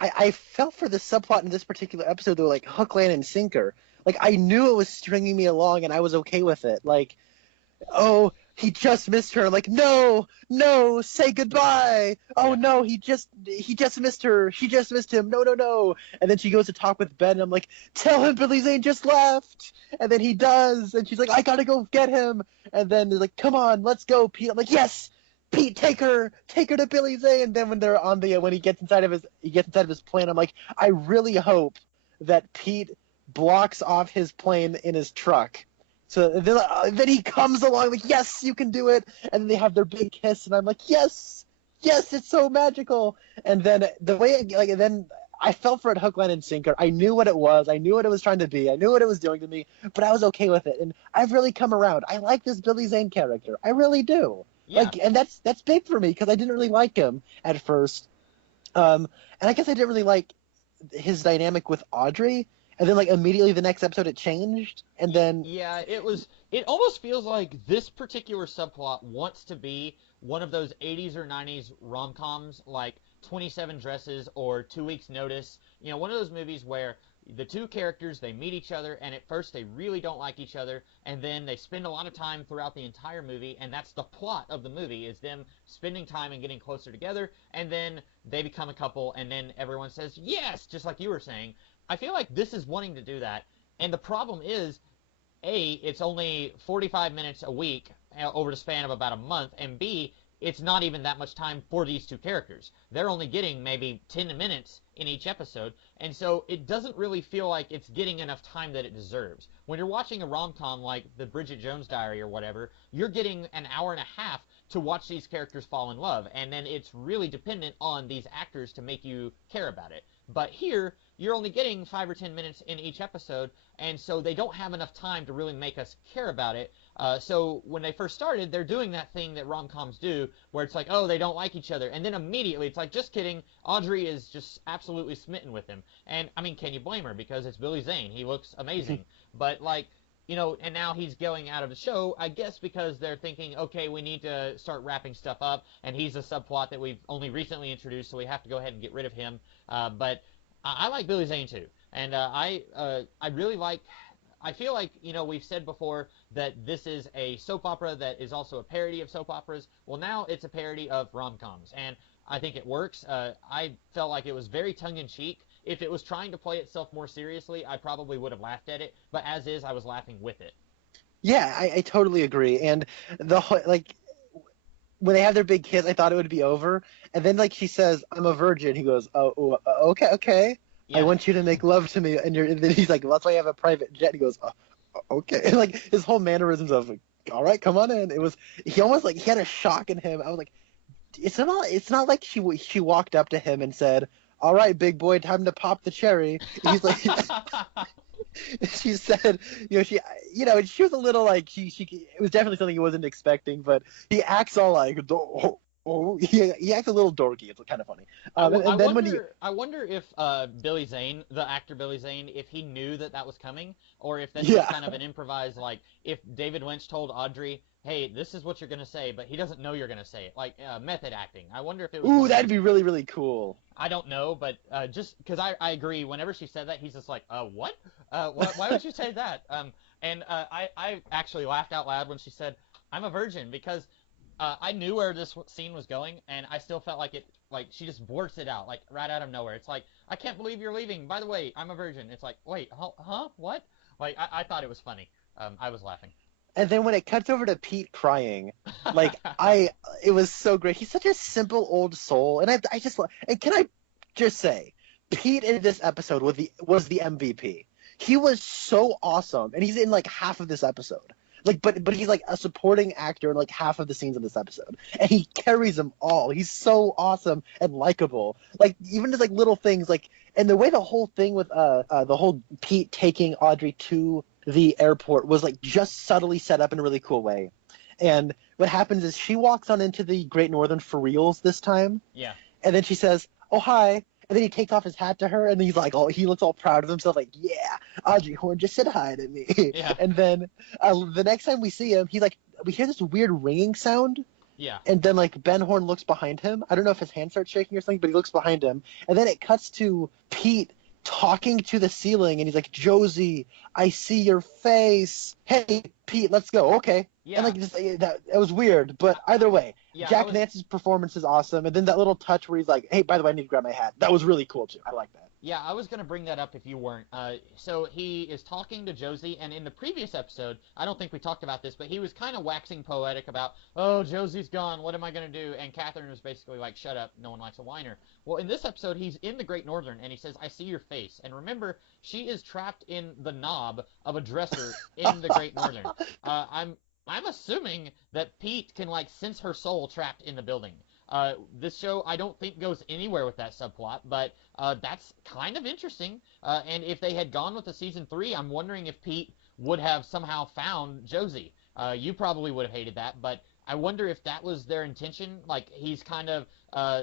I felt for the subplot in this particular episode, though, like hook, line, and sinker. Like, I knew it was stringing me along, and I was okay with it. Like, oh, he just missed her. Like, no, say goodbye. Oh, no, he just missed her. She just missed him. No. And then she goes to talk with Ben, and I'm like, tell him Billy Zane just left. And then he does, and she's like, I gotta go get him. And then they're like, come on, let's go, Pete. I'm like, yes, Pete, take her to Billy Zane. And then when they're on when he gets inside of his plane, I'm like, I really hope that Pete blocks off his plane in his truck. So then he comes along like, yes, you can do it. And then they have their big kiss, and I'm like, yes, it's so magical. And then then I fell for it hook, line, and sinker. I knew what it was. I knew what it was trying to be. I knew what it was doing to me, but I was okay with it. And I've really come around. I like this Billy Zane character. I really do. Yeah. Like, and that's big for me because I didn't really like him at first. And I guess I didn't really like his dynamic with Audrey. And then, like, immediately the next episode it changed. And then... yeah, it almost feels like this particular subplot wants to be one of those 80s or 90s rom-coms, like 27 Dresses or 2 Weeks Notice. You know, one of those movies where the two characters, they meet each other, and at first they really don't like each other, and then they spend a lot of time throughout the entire movie, and that's the plot of the movie, is them spending time and getting closer together, and then they become a couple, and then everyone says, yes, just like you were saying. I feel like this is wanting to do that, and the problem is, A, it's only 45 minutes a week over the span of about a month, and B, it's not even that much time for these two characters. They're only getting maybe 10 minutes in each episode, and so it doesn't really feel like it's getting enough time that it deserves. When you're watching a rom-com like the Bridget Jones Diary or whatever, you're getting an hour and a half to watch these characters fall in love, and then it's really dependent on these actors to make you care about it. But here, you're only getting 5 or 10 minutes in each episode, and so they don't have enough time to really make us care about it. So when they first started, they're doing that thing that rom-coms do, where it's like, oh, they don't like each other, and then immediately it's like, just kidding, Audrey is just absolutely smitten with him. And, I mean, can you blame her? Because it's Billy Zane. He looks amazing. But, like, you know, and now he's going out of the show, I guess because they're thinking, okay, we need to start wrapping stuff up, and he's a subplot that we've only recently introduced, so we have to go ahead and get rid of him. But I like Billy Zane, too. And I really like... I feel like, you know, we've said before that this is a soap opera that is also a parody of soap operas. Well, now it's a parody of rom-coms, and I think it works. I felt like it was very tongue-in-cheek. If it was trying to play itself more seriously, I probably would have laughed at it, but as is, I was laughing with it. Yeah, I totally agree. And like, when they have their big kiss, I thought it would be over. And then, like, she says, I'm a virgin. He goes, oh okay. Yeah. I want you to make love to me. And then he's like, well, that's why I have a private jet. And he goes, okay. And, like, his whole mannerisms of, like, all right, come on in. He almost, like, he had a shock in him. I was like, it's not like she walked up to him and said, all right, big boy, time to pop the cherry. And he's like, she said, she was a little, like, it was definitely something he wasn't expecting, but he acts all like, he acts a little dorky. It's kind of funny. I wonder if Billy Zane, the actor Billy Zane, if he knew that was coming, or if that's just kind of an improvised, like, if David Lynch told Audrey, hey, this is what you're going to say, but he doesn't know you're going to say it, like method acting. I wonder if it was... Ooh, that'd be really, really cool. I don't know, but just because I agree, whenever she said that, he's just like, what? Why would you say that? And I actually laughed out loud when she said, I'm a virgin, because I knew where this scene was going, and I still felt like she just blurts it out, like, right out of nowhere. It's like, I can't believe you're leaving. By the way, I'm a virgin. It's like, wait, huh? What? Like, I thought it was funny. I was laughing. And then when it cuts over to Pete crying, like, it was so great. He's such a simple old soul, and and can I just say, Pete in this episode was the MVP. He was so awesome, and he's in, like, half of this episode. Like, but he's, like, a supporting actor in, like, half of the scenes of this episode, and he carries them all. He's so awesome and likable. Like, even just, like, little things, like, and the way the whole thing with the whole Pete taking Audrey to the airport was, like, just subtly set up in a really cool way. And what happens is she walks on into the Great Northern for reals this time. Yeah. And then she says, oh, hi. And then he takes off his hat to her, and he's like, he looks all proud of himself, like, yeah, Audrey Horne just said hi to me. Yeah. And then the next time we see him, he's like, we hear this weird ringing sound. Yeah. And then, like, Ben Horne looks behind him. I don't know if his hand starts shaking or something, but he looks behind him. And then it cuts to Pete talking to the ceiling, and he's like, Josie, I see your face. Hey, Pete, let's go. Okay. Yeah. And, like, just, that was weird, but either way, Jack Nance's performance is awesome, and then that little touch where he's like, hey, by the way, I need to grab my hat. That was really cool, too. I like that. Yeah, I was going to bring that up if you weren't. So he is talking to Josie, and in the previous episode, I don't think we talked about this, but he was kind of waxing poetic about, oh, Josie's gone, what am I going to do? And Catherine was basically like, shut up, no one likes a whiner. Well, in this episode, he's in the Great Northern, and he says, I see your face. And remember, she is trapped in the knob of a dresser in the Great Northern. I'm assuming that Pete can, like, sense her soul trapped in the building. This show, I don't think, goes anywhere with that subplot, but that's kind of interesting. And if they had gone with the season 3, I'm wondering if Pete would have somehow found Josie. You probably would have hated that, but I wonder if that was their intention. Like, he's kind of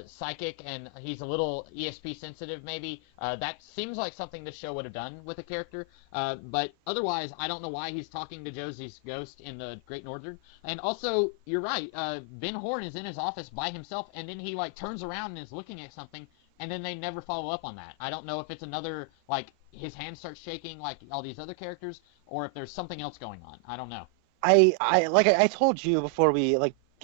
psychic and he's a little ESP sensitive, maybe. That seems like something this show would have done with a character. But otherwise, I don't know why he's talking to Josie's ghost in the Great Northern. And also, you're right, Ben Horne is in his office by himself, and then he, like, turns around and is looking at something, and then they never follow up on that. I don't know if it's another, like, his hand starts shaking like all these other characters, or if there's something else going on. I don't know. I told you before we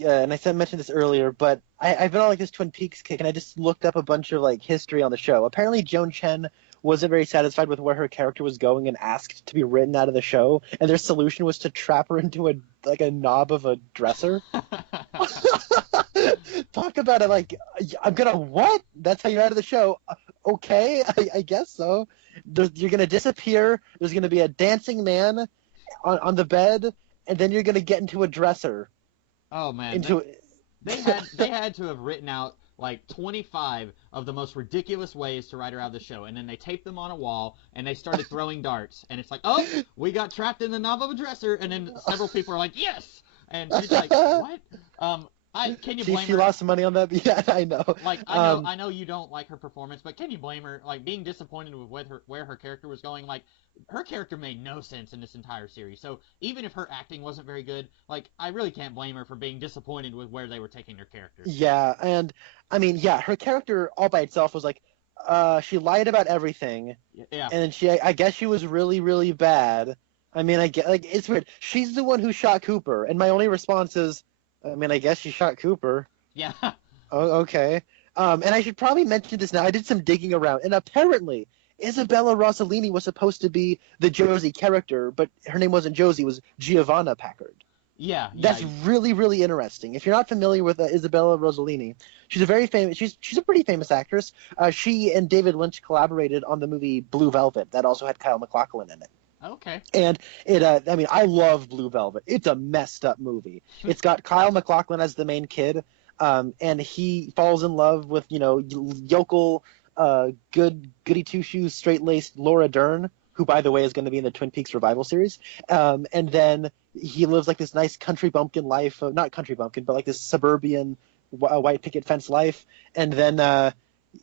and I mentioned this earlier, but I've been on like this Twin Peaks kick, and I just looked up a bunch of like history on the show. Apparently, Joan Chen wasn't very satisfied with where her character was going and asked to be written out of the show, and their solution was to trap her into a knob of a dresser. Talk about it like, I'm gonna what? That's how you're out of the show? Okay, I guess so. You're gonna disappear. There's gonna be a dancing man on the bed, and then you're gonna get into a dresser. Oh man, they had to have written out like 25 of the most ridiculous ways to write her out of the show, and then they taped them on a wall, and they started throwing darts, and it's like, oh, we got trapped in the knob of a dresser, and then several people are like, yes, and she's like, what? Can you blame her? She lost some money on that. Yeah, I know. Like, I know you don't like her performance, but can you blame her? Like, being disappointed with where her character was going, like, her character made no sense in this entire series. So even if her acting wasn't very good, like, I really can't blame her for being disappointed with where they were taking her character. Yeah, and I mean, yeah, her character all by itself was like, she lied about everything. Yeah. And I guess she was really, really bad. I mean, I get, like, it's weird. She's the one who shot Cooper, and my only response is, I mean, I guess she shot Cooper. Yeah. Oh, okay. And I should probably mention this now. I did some digging around, and apparently Isabella Rossellini was supposed to be the Josie character, but her name wasn't Josie, it was Giovanna Packard. Yeah. That's really, really interesting. If you're not familiar with Isabella Rossellini, she's a very famous. She's a pretty famous actress. She and David Lynch collaborated on the movie Blue Velvet that also had Kyle MacLachlan in it. Okay. And it, I mean, I love Blue Velvet. It's a messed up movie. It's got Kyle MacLachlan as the main kid, and he falls in love with, yokel, goody two-shoes, straight-laced Laura Dern, who, by the way, is going to be in the Twin Peaks revival series. And then he lives like this nice country bumpkin life, not country bumpkin, but like this suburban white picket fence life. And then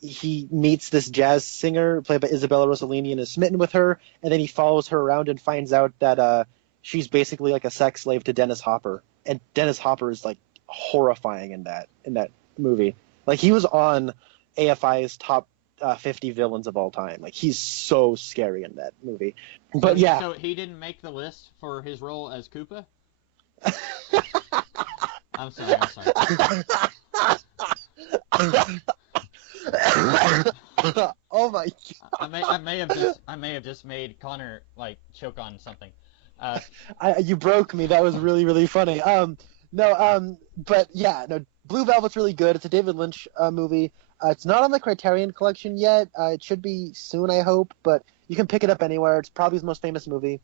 he meets this jazz singer played by Isabella Rossellini and is smitten with her, and then he follows her around and finds out that she's basically like a sex slave to Dennis Hopper, and Dennis Hopper is like horrifying in that movie. Like, he was on AFI's top 50 villains of all time. Like, he's so scary in that movie. But yeah, so he didn't make the list for his role as Koopa. I'm sorry. Oh my god! I may have just made Connor like choke on something. You broke me. That was really, really funny. But yeah, no. Blue Velvet's really good. It's a David Lynch movie. It's not on the Criterion Collection yet. It should be soon, I hope. But you can pick it up anywhere. It's probably his most famous movie.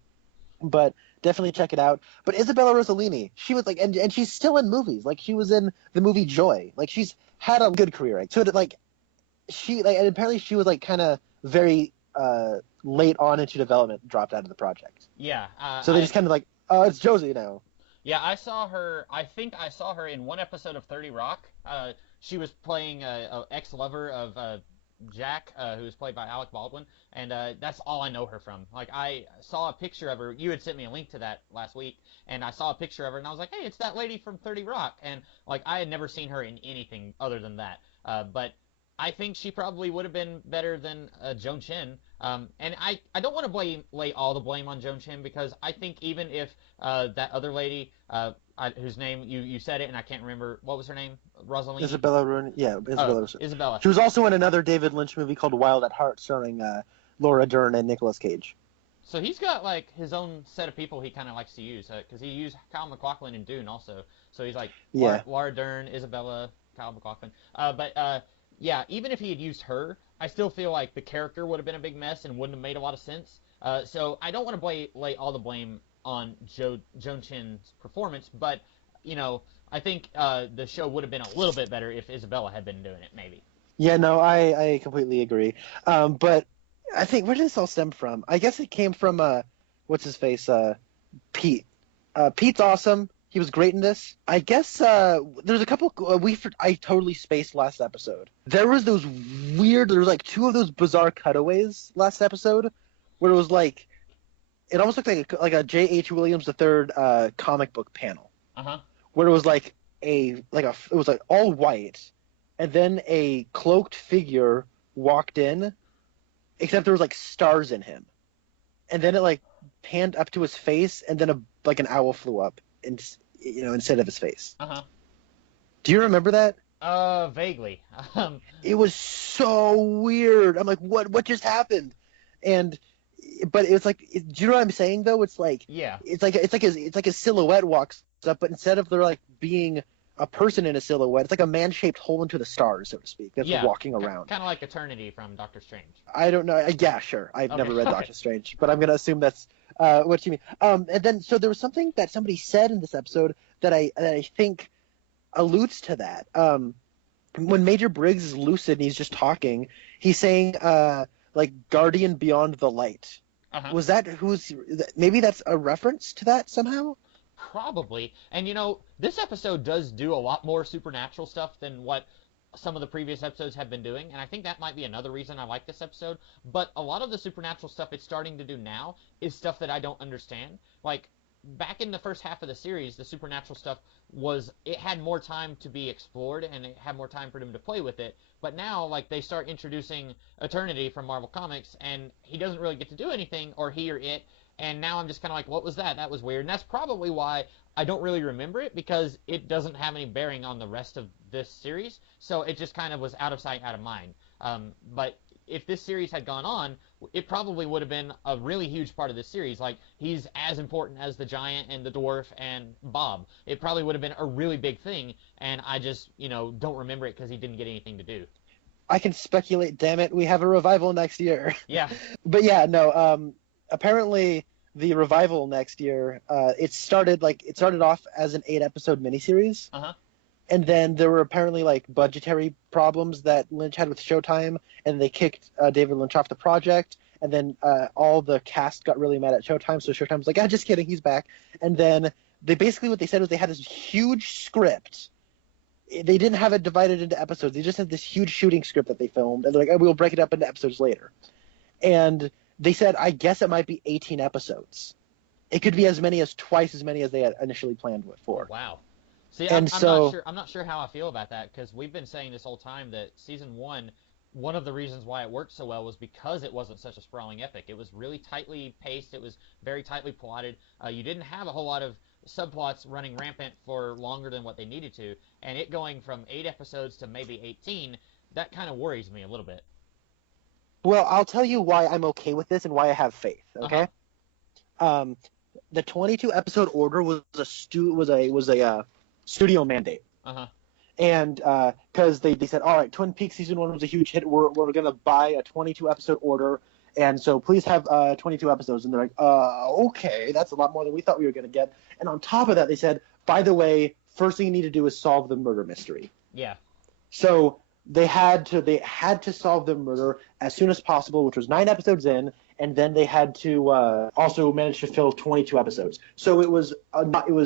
But definitely check it out. But Isabella Rossellini, she was like, and she's still in movies. Like, she was in the movie Joy. Like, she's had a good career. Right? So like. And apparently she was like kind of very late on into development, dropped out of the project. Yeah. So they just kind of like, oh, it's Josie now. Yeah, I think I saw her in one episode of 30 Rock. She was playing a ex-lover of Jack, who was played by Alec Baldwin, and that's all I know her from. Like, I saw a picture of her. You had sent me a link to that last week, and I saw a picture of her, and I was like, hey, it's that lady from 30 Rock. And like, I had never seen her in anything other than that. But I think she probably would have been better than Joan Chen. And I don't want to lay all the blame on Joan Chen, because I think even if that other lady, whose name you said it and I can't remember, what was her name? Rossellini? Isabella. Isabella. She was also in another David Lynch movie called Wild at Heart, starring Laura Dern and Nicolas Cage. So he's got like his own set of people he kind of likes to use, because he used Kyle MacLachlan in Dune also. So he's like Laura Dern, Isabella, Kyle MacLachlan. Yeah, even if he had used her, I still feel like the character would have been a big mess and wouldn't have made a lot of sense. So I don't want to lay all the blame on Joan Chen's performance, but, I think the show would have been a little bit better if Isabella had been doing it, maybe. Yeah, no, I completely agree. But I think, where did this all stem from? I guess it came from, what's-his-face, Pete. Pete's awesome. He was great in this. I guess there's a couple. I totally spaced last episode. There was like two of those bizarre cutaways last episode, where it was like, it almost looked like a J.H. Williams III comic book panel. Where it was it was like all white, and then a cloaked figure walked in, except there was like stars in him, and then it like panned up to his face, and then like an owl flew up, and instead of his face. Uh-huh. Do you remember that? Vaguely. It was so weird. I'm like, what just happened? But it's like, do you know what I'm saying though? It's like, Yeah. it's like a silhouette walks up, but instead of there like being a person in a silhouette, it's like a man-shaped hole into the stars, so to speak, that's walking around. Kind of like Eternity from Doctor Strange. I don't know. Yeah, sure. I've never read Doctor Strange, but I'm gonna assume that's what you mean. And then so there was something that somebody said in this episode that I think alludes to that. When Major Briggs is lucid and he's just talking, he's saying like guardian beyond the light. Uh-huh. Was that maybe that's a reference to that somehow? Probably. And this episode does do a lot more supernatural stuff than what some of the previous episodes have been doing, and I think that might be another reason I like this episode. But a lot of the supernatural stuff it's starting to do now is stuff that I don't understand. Like, back in the first half of the series, the supernatural stuff it had more time to be explored, and it had more time for them to play with it. But now, like, they start introducing Eternity from Marvel Comics, and he doesn't really get to do anything, or he or it, and now I'm just kind of like, what was that? That was weird. And that's probably why I don't really remember it, because it doesn't have any bearing on the rest of this series, so it just kind of was out of sight, out of mind. But if this series had gone on, it probably would have been a really huge part of this series. Like, he's as important as the Giant and the Dwarf and Bob. It probably would have been a really big thing, and I just, don't remember it because he didn't get anything to do. I can speculate, damn it. We have a revival next year. Yeah. But yeah, no, apparently the revival next year, it started off as an 8-episode miniseries. Uh-huh. And then there were apparently like budgetary problems that Lynch had with Showtime, and they kicked David Lynch off the project. And then all the cast got really mad at Showtime, so Showtime was like, just kidding, he's back. And then what they said was they had this huge script. They didn't have it divided into episodes. They just had this huge shooting script that they filmed, and they're like, we'll break it up into episodes later. And they said, I guess it might be 18 episodes. It could be as many as twice as many as they had initially planned for. Wow. See, I'm not sure how I feel about that, because we've been saying this whole time that season one of the reasons why it worked so well was because it wasn't such a sprawling epic. It was really tightly paced. It was very tightly plotted. You didn't have a whole lot of subplots running rampant for longer than what they needed to, and it going from 8 episodes to maybe 18, that kind of worries me a little bit. Well, I'll tell you why I'm okay with this and why I have faith. Okay. Uh-huh. The 22 episode order was a studio mandate. Uh-huh. And because they said, all right, Twin Peaks season 1 was a huge hit. We're going to buy a 22 episode order. And so please have 22 episodes. And they're like, okay, that's a lot more than we thought we were going to get. And on top of that, they said, by the way, first thing you need to do is solve the murder mystery. Yeah. So they had to solve the murder as soon as possible, which was 9 episodes in. And then they had to also manage to fill 22 episodes. So it was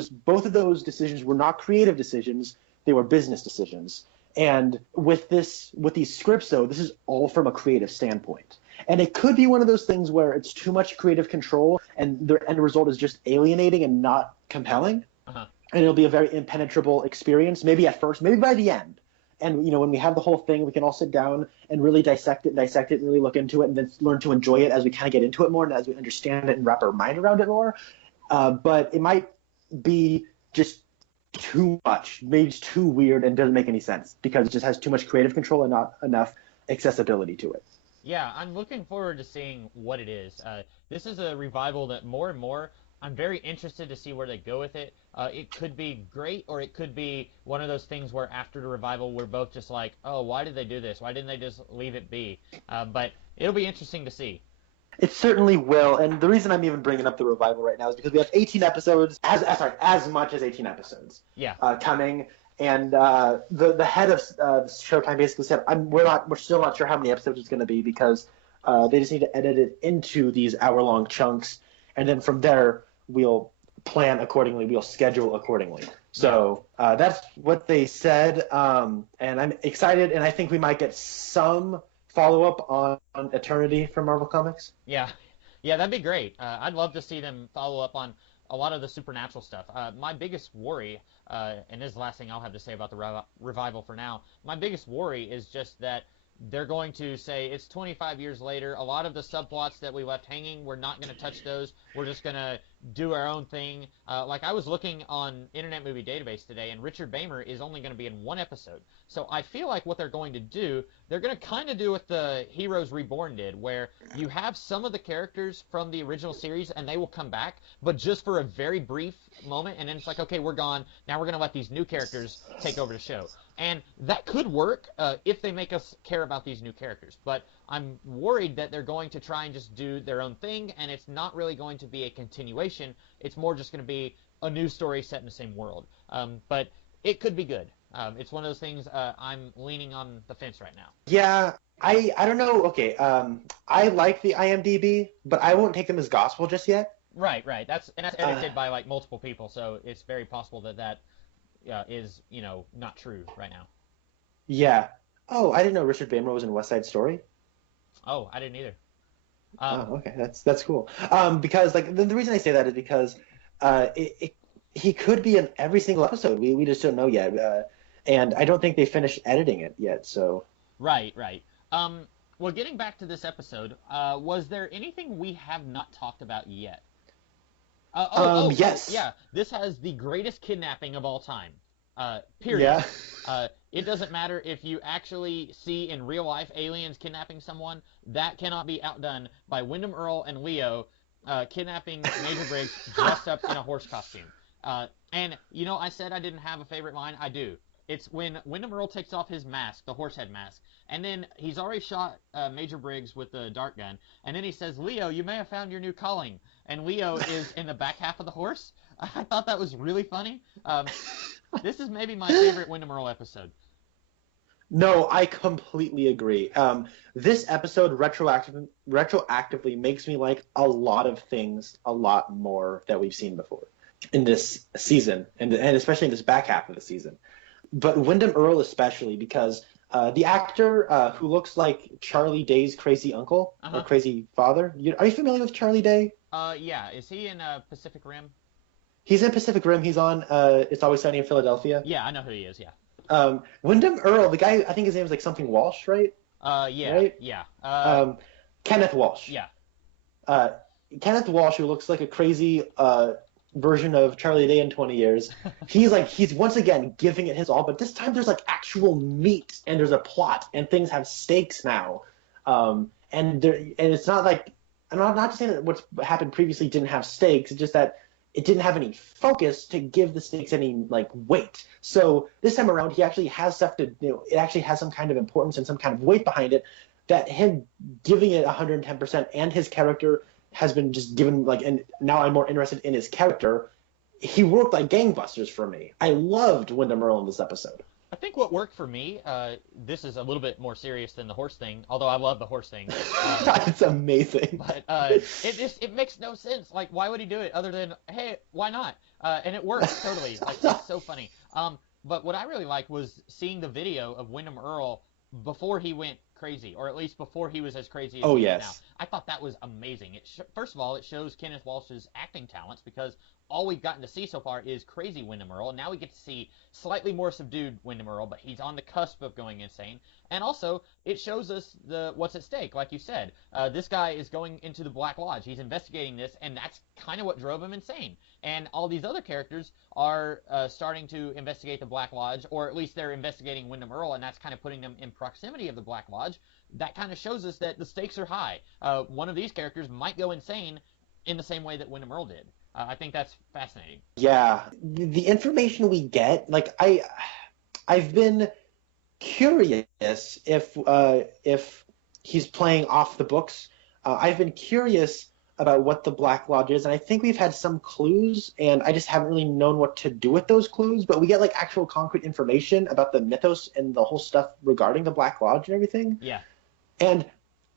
both of those decisions were not creative decisions; they were business decisions. And with these scripts, though, this is all from a creative standpoint. And it could be one of those things where it's too much creative control, and the end result is just alienating and not compelling. Uh-huh. And it'll be a very impenetrable experience, maybe at first, maybe by the end. And, when we have the whole thing, we can all sit down and really dissect it, and really look into it, and then learn to enjoy it as we kind of get into it more and as we understand it and wrap our mind around it more. But it might be just too much. Maybe it's too weird and doesn't make any sense because it just has too much creative control and not enough accessibility to it. Yeah, I'm looking forward to seeing what it is. This is a revival that more and more I'm very interested to see where they go with it. It could be great, or it could be one of those things where after the revival we're both just like, oh, why did they do this? Why didn't they just leave it be? But it'll be interesting to see. It certainly will, and the reason I'm even bringing up the revival right now is because we have 18 episodes, as much as 18 episodes, coming. And the head of Showtime basically said, we're still not sure how many episodes it's going to be because they just need to edit it into these hour-long chunks, and then from there we'll plan accordingly, we'll schedule accordingly. So that's what they said, and I'm excited, and I think we might get some follow-up on Eternity from Marvel Comics. Yeah, that'd be great. I'd love to see them follow up on a lot of the supernatural stuff. My biggest worry, and this is the last thing I'll have to say about the revival for now, my biggest worry is just that they're going to say it's 25 years later. A lot of the subplots that we left hanging, we're not going to touch those. We're just going to do our own thing. Like I was looking on Internet Movie Database today, and Richard Beymer is only going to be in one episode. So I feel like what they're going to do, they're going to kind of do what the Heroes Reborn did, where you have some of the characters from the original series, and they will come back, but just for a very brief moment, and then it's like, okay, we're gone. Now we're going to let these new characters take over the show. And that could work if they make us care about these new characters. But I'm worried that they're going to try and just do their own thing, and it's not really going to be a continuation. It's more just going to be a new story set in the same world. But it could be good. It's one of those things I'm leaning on the fence right now. Yeah, I don't know. Okay, I like the IMDb, but I won't take them as gospel just yet. Right. That's edited by like multiple people, so it's very possible that is, not true right now. Yeah. Oh, I didn't know Richard Beymer was in West Side Story. Oh, I didn't either. Okay, that's cool. Because like the reason I say that is because he could be in every single episode. We just don't know yet, and I don't think they finished editing it yet. So. Right. Well, getting back to this episode, was there anything we have not talked about yet? Yes. Yeah, this has the greatest kidnapping of all time. Period. Yeah. It doesn't matter if you actually see in real life aliens kidnapping someone. That cannot be outdone by Wyndham Earl and Leo kidnapping Major Briggs dressed up in a horse costume. And, I said I didn't have a favorite line. I do. It's when Wyndham Earl takes off his mask, the horse head mask, and then he's already shot Major Briggs with the dart gun, and then he says, "Leo, you may have found your new calling." And Leo is in the back half of the horse. I thought that was really funny. This is maybe my favorite Wyndham Earl episode. No, I completely agree. This episode retroactively makes me like a lot of things a lot more that we've seen before in this season, and especially in this back half of the season. But Wyndham Earl especially, because the actor who looks like Charlie Day's crazy uncle or crazy father. Are you familiar with Charlie Day? Yeah. Is he in Pacific Rim? He's in Pacific Rim. He's on It's Always Sunny in Philadelphia. Yeah, I know who he is, yeah. Wyndham Earl, the guy, I think his name is like something Walsh, right? Yeah, right? Yeah. Kenneth Walsh. Yeah. Kenneth Walsh, who looks like a crazy version of Charlie Day in 20 years. He's once again giving it his all, but this time there's like actual meat and there's a plot and things have stakes now. And it's not like, I'm not just saying that what's happened previously didn't have stakes, it's just that it didn't have any focus to give the stakes any like weight. So this time around, he actually has stuff to, it actually has some kind of importance and some kind of weight behind it, that him giving it 110% and his character has been just given like, and now I'm more interested in his character. He worked like gangbusters for me. I loved Wyndham Earl in this episode. I think what worked for me, this is a little bit more serious than the horse thing, although I love the horse thing. It's amazing. But it makes no sense. Like, why would he do it other than, hey, why not? And it works totally. Like, it's so funny. But what I really liked was seeing the video of Wyndham Earl before he went crazy, or at least before he was as crazy as he is now. I thought that was amazing. First of all, it shows Kenneth Walsh's acting talents, because all we've gotten to see so far is crazy Wyndham Earl. Now we get to see slightly more subdued Wyndham Earl, but he's on the cusp of going insane. And also, it shows us what's at stake, like you said. This guy is going into the Black Lodge. He's investigating this, and that's kind of what drove him insane. And all these other characters are starting to investigate the Black Lodge, or at least they're investigating Wyndham Earl, and that's kind of putting them in proximity of the Black Lodge. That kind of shows us that the stakes are high. One of these characters might go insane in the same way that Wyndham Earl did. I think that's fascinating. Yeah, the information we get, like I've been curious if he's playing off the books. I've been curious about what the Black Lodge is, and I think we've had some clues, and I just haven't really known what to do with those clues. But we get like actual concrete information about the mythos and the whole stuff regarding the Black Lodge and everything. Yeah. And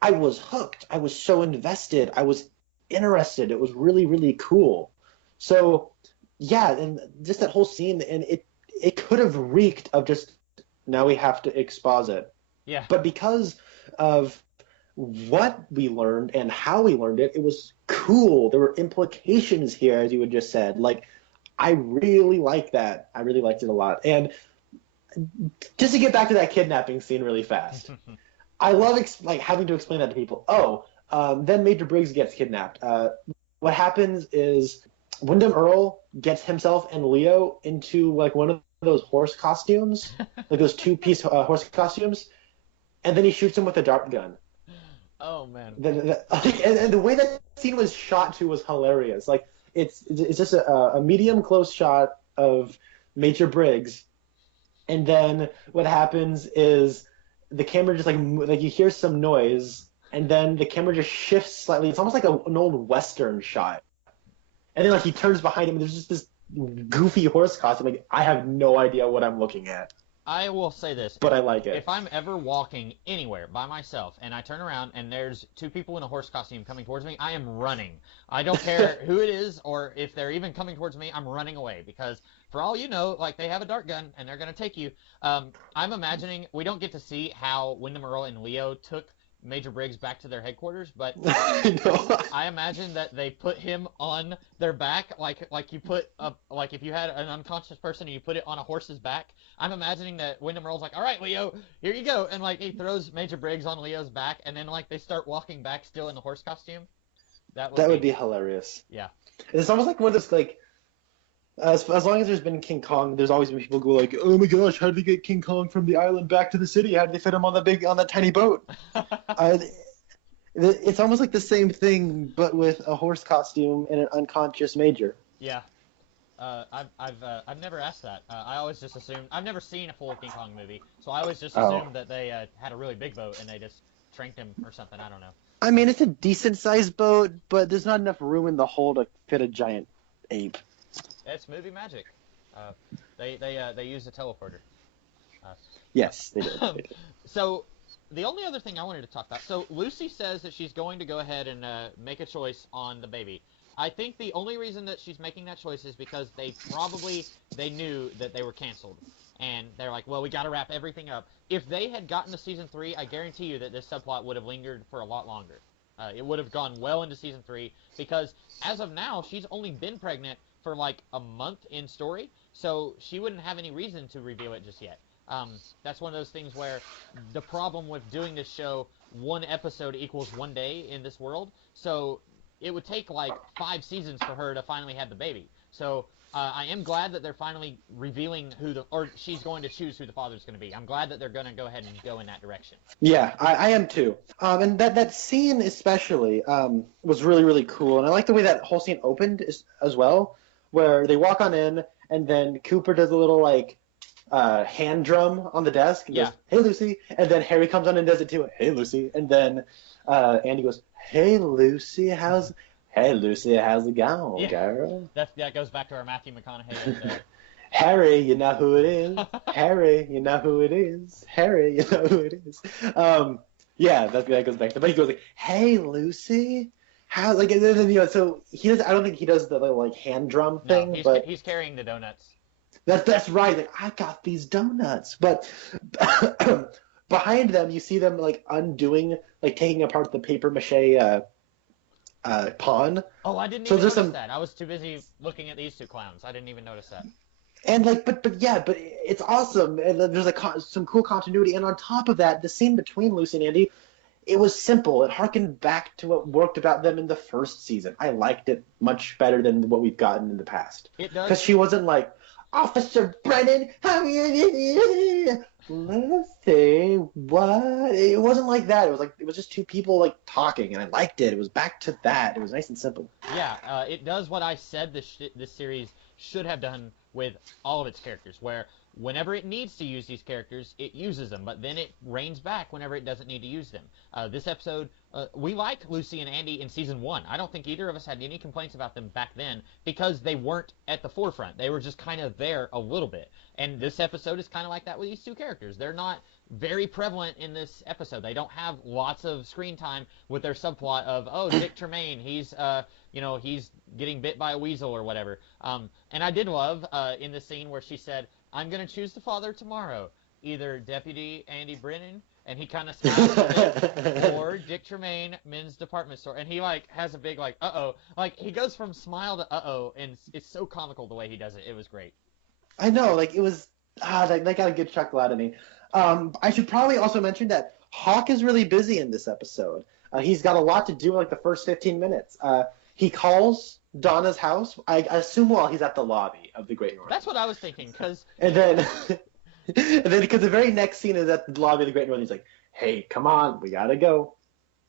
I was hooked. I was so invested. I was interested. It was really, really cool. So yeah, and just that whole scene, and it could have reeked of just, now we have to exposit. Yeah. But because of what we learned and how we learned it, it was cool. There were implications here, as you had just said. Like, I really like that. I really liked it a lot. And just to get back to that kidnapping scene really fast. I love like having to explain that to people. Then Major Briggs gets kidnapped. What happens is Wyndham Earl gets himself and Leo into like one of those horse costumes, like those two-piece horse costumes, and then he shoots him with a dart gun. Oh man. And the way that scene was shot too was hilarious. Like it's just a medium close shot of Major Briggs, and then what happens is the camera just like you hear some noise, and then the camera just shifts slightly. It's almost like an old Western shot, and then like he turns behind him, and there's just this goofy horse costume. Like I have no idea what I'm looking at. I will say this, but I like it. If I'm ever walking anywhere by myself and I turn around and there's two people in a horse costume coming towards me, I am running. I don't care who it is or if they're even coming towards me, I'm running away because for all you know, like they have a dart gun and they're going to take you. I'm imagining we don't get to see how Wyndham Earl and Leo took Major Briggs back to their headquarters, but I imagine that they put him on their back, like you put like if you had an unconscious person and you put it on a horse's back. I'm imagining that Wyndham Earl's like, all right, Leo, here you go, and like he throws Major Briggs on Leo's back, and then like they start walking back still in the horse costume. That would be hilarious. Yeah, it's almost like one of those like. As long as there's been King Kong, there's always been people who go like, "Oh my gosh, how did they get King Kong from the island back to the city? How did they fit him on that tiny boat?" It's almost like the same thing, but with a horse costume and an unconscious Major. Yeah, I've never asked that. I always just assumed I've never seen a full King Kong movie, so I always just assumed that they had a really big boat and they just tranked him or something. I don't know. I mean, it's a decent sized boat, but there's not enough room in the hull to fit a giant ape. It's movie magic. They use a teleporter. Yes, they did. So the only other thing I wanted to talk about. So Lucy says that she's going to go ahead and make a choice on the baby. I think the only reason that she's making that choice is because they knew that they were canceled. And they're like, well, we got to wrap everything up. If they had gotten to season 3, I guarantee you that this subplot would have lingered for a lot longer. It would have gone well into season 3 because as of now, she's only been pregnant for like a month in story, so she wouldn't have any reason to reveal it just yet. That's one of those things where the problem with doing this show, one episode equals one day in this world, so it would take like 5 seasons for her to finally have the baby. So I am glad that they're finally revealing or she's going to choose who the father's going to be. I'm glad that they're going to go ahead and go in that direction. Yeah, I am too. And that scene especially was really, really cool, and I like the way that whole scene opened as well, where they walk on in, and then Cooper does a little, like, hand drum on the desk. And goes, hey, Lucy. And then Harry comes on and does it, too. Hey, Lucy. And then Andy goes, hey, Lucy, how's it going, girl? That goes back to our Matthew McConaughey. Harry, you know who it is. Harry, you know who it is. Harry, you know who it is. Yeah, that goes back to. But he goes like, hey, Lucy. How like so he does. I don't think he does the little like hand drum thing. No, but he's carrying the donuts. That's right. Like I got these donuts, but behind them you see them like undoing, like taking apart the paper mache pawn. Oh, I didn't even notice that. I was too busy looking at these two clowns. I didn't even notice that. And like, but it's awesome. And there's like some cool continuity. And on top of that, the scene between Lucy and Andy. It was simple. It harkened back to what worked about them in the first season. I liked it much better than what we've gotten in the past. It does. Because she wasn't like, Officer Brennan, let's see, what? It wasn't like that. It was just two people like talking, and I liked it. It was back to that. It was nice and simple. Yeah, it does what I said this series should have done with all of its characters, where whenever it needs to use these characters, it uses them, but then it reins back whenever it doesn't need to use them. This episode, we liked Lucy and Andy in Season 1. I don't think either of us had any complaints about them back then because they weren't at the forefront. They were just kind of there a little bit. And this episode is kind of like that with these two characters. They're not very prevalent in this episode. They don't have lots of screen time with their subplot of, oh, Dick Tremaine, he's getting bit by a weasel or whatever. And I did love in the scene where she said, I'm going to choose the father tomorrow. Either Deputy Andy Brennan, and he kind of smiles a bit, or Dick Tremaine, men's department store. And he, like, has a big, like, uh-oh. Like, he goes from smile to uh-oh, and it's so comical the way he does it. It was great. I know, like, it was, they got a good chuckle out of me. I should probably also mention that Hawk is really busy in this episode. He's got a lot to do in like the first 15 minutes. He calls Donna's house, I assume while he's at the lobby of the Great Northern. That's what I was thinking, because... And then because the very next scene is at the lobby of the Great Northern. He's like, hey, come on, we gotta go.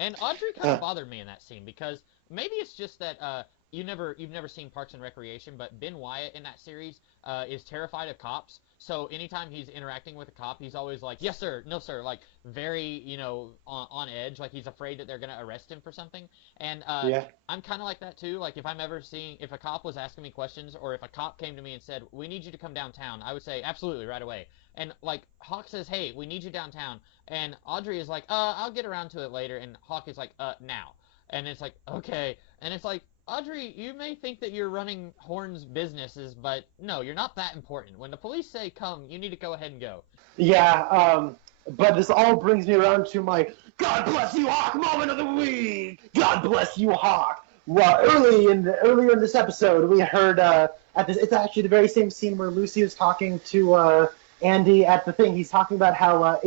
And Audrey kind of bothered me in that scene, because maybe it's just that you've never seen Parks and Recreation, but Ben Wyatt in that series is terrified of cops. So anytime he's interacting with a cop, he's always like, yes, sir, no, sir, like very, on edge, like he's afraid that they're going to arrest him for something. And I'm kind of like that too. Like if a cop was asking me questions, or if a cop came to me and said, we need you to come downtown, I would say, absolutely, right away. And like Hawk says, hey, we need you downtown. And Audrey is like, I'll get around to it later. And Hawk is like, now. And it's like, okay. And it's like, Audrey, you may think that you're running Horn's businesses, but no, you're not that important. When the police say come, you need to go ahead and go. Yeah, but this all brings me around to my God bless you, Hawk moment of the week. God bless you, Hawk. Well, earlier in this episode, we heard it's actually the very same scene where Lucy is talking to Andy at the thing. He's talking about how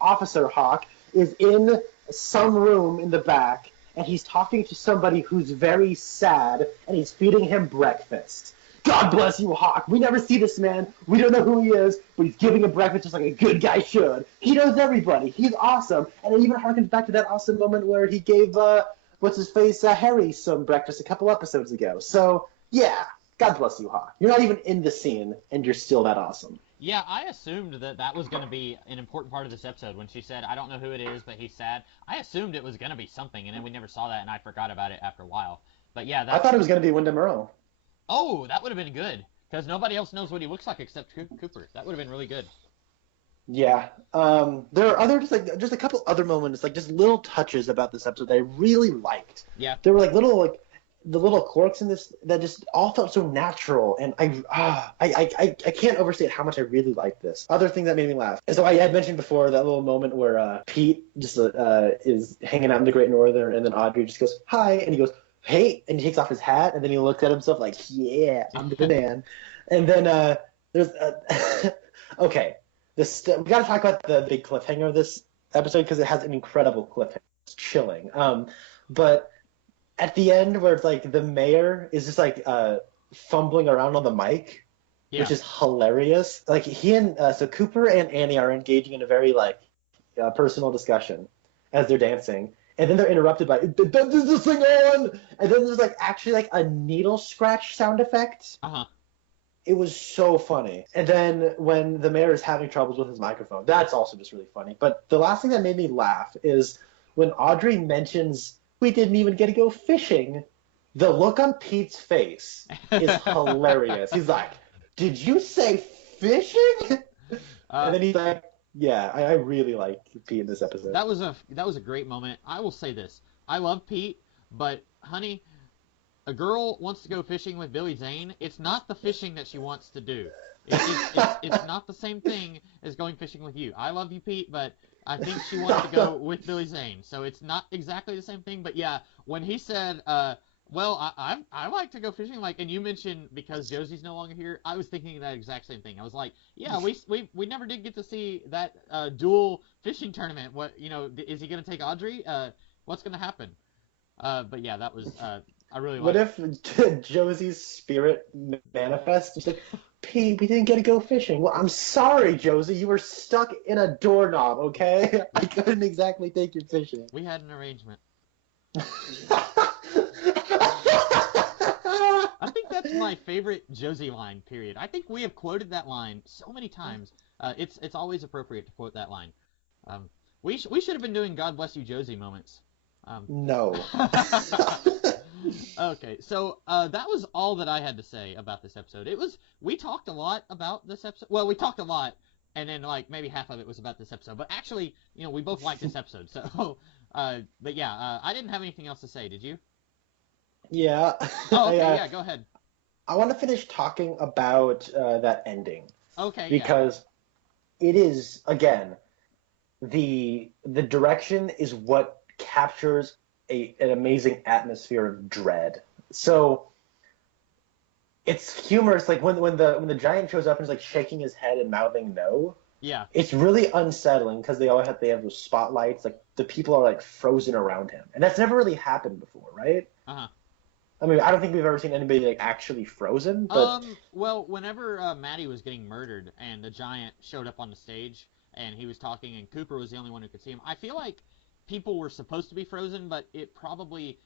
Officer Hawk is in some room in the back, and he's talking to somebody who's very sad, and he's feeding him breakfast. God bless you, Hawk. We never see this man. We don't know who he is, but he's giving him breakfast just like a good guy should. He knows everybody. He's awesome. And it even harkens back to that awesome moment where he gave, Harry some breakfast a couple episodes ago. So, yeah, God bless you, Hawk. You're not even in the scene, and you're still that awesome. Yeah, I assumed that was going to be an important part of this episode when she said, I don't know who it is, but he's sad. I assumed it was going to be something, and then we never saw that, and I forgot about it after a while. But yeah, I thought it was going to be Wyndham Earle. Oh, that would have been good, because nobody else knows what he looks like except Cooper. That would have been really good. Yeah. There are just a couple other moments, like just little touches about this episode that I really liked. Yeah. There were the little quirks in this that just all felt so natural, and I can't overstate how much I really liked this. Other thing that made me laugh. So I had mentioned before that little moment where Pete just is hanging out in the Great Northern, and then Audrey just goes, hi, and he goes, hey, and he takes off his hat, and then he looks at himself like, yeah, I'm the man. And then there's okay, we got to talk about the big cliffhanger of this episode because it has an incredible cliffhanger. It's chilling. But at the end, where it's like the mayor is just like fumbling around on the mic, which is hilarious. Like he and so Cooper and Annie are engaging in a very personal discussion as they're dancing, and then they're interrupted by "Is this thing on?" And then there's actually a needle scratch sound effect. It was so funny. And then when the mayor is having troubles with his microphone, that's also just really funny. But the last thing that made me laugh is when Audrey mentions we didn't even get to go fishing. The look on Pete's face is hilarious. He's like, did you say fishing? And then he's like, yeah, I really like Pete in this episode. That was a great moment. I will say this. I love Pete, but honey, a girl wants to go fishing with Billy Zane. It's not the fishing that she wants to do. It's not the same thing as going fishing with you. I love you, Pete, but I think she wants to go with Billy Zane. So it's not exactly the same thing. But yeah, when he said, well, I like to go fishing, and you mentioned because Josie's no longer here, I was thinking that exact same thing. I was like, yeah, we never did get to see that dual fishing tournament. What, is he going to take Audrey? What's going to happen? But yeah, that was, I really liked it. What if Josie's spirit manifests? She's like, Pete, we didn't get to go fishing. Well, I'm sorry, Josie. You were stuck in a doorknob, okay? I couldn't exactly take you fishing. We had an arrangement. I think that's my favorite Josie line, period. I think we have quoted that line so many times. It's always appropriate to quote that line. We should have been doing God Bless You, Josie moments. No. Okay, so that was all that I had to say about this episode. We talked a lot about this episode. Well, we talked a lot, and then maybe half of it was about this episode. But actually, we both liked this episode. So, but yeah, I didn't have anything else to say. Did you? Yeah. Oh, okay, yeah, go ahead. I want to finish talking about that ending. Okay. Because it is, again, the direction is what captures an amazing atmosphere of dread. So it's humorous, when the giant shows up and is shaking his head and mouthing no. Yeah. It's really unsettling because they have those spotlights. Like the people are like frozen around him, and that's never really happened before, right? Uh-huh. I mean, I don't think we've ever seen anybody like actually frozen, but Well, whenever Maddie was getting murdered and the giant showed up on the stage and he was talking and Cooper was the only one who could see him, I feel like people were supposed to be frozen, but it probably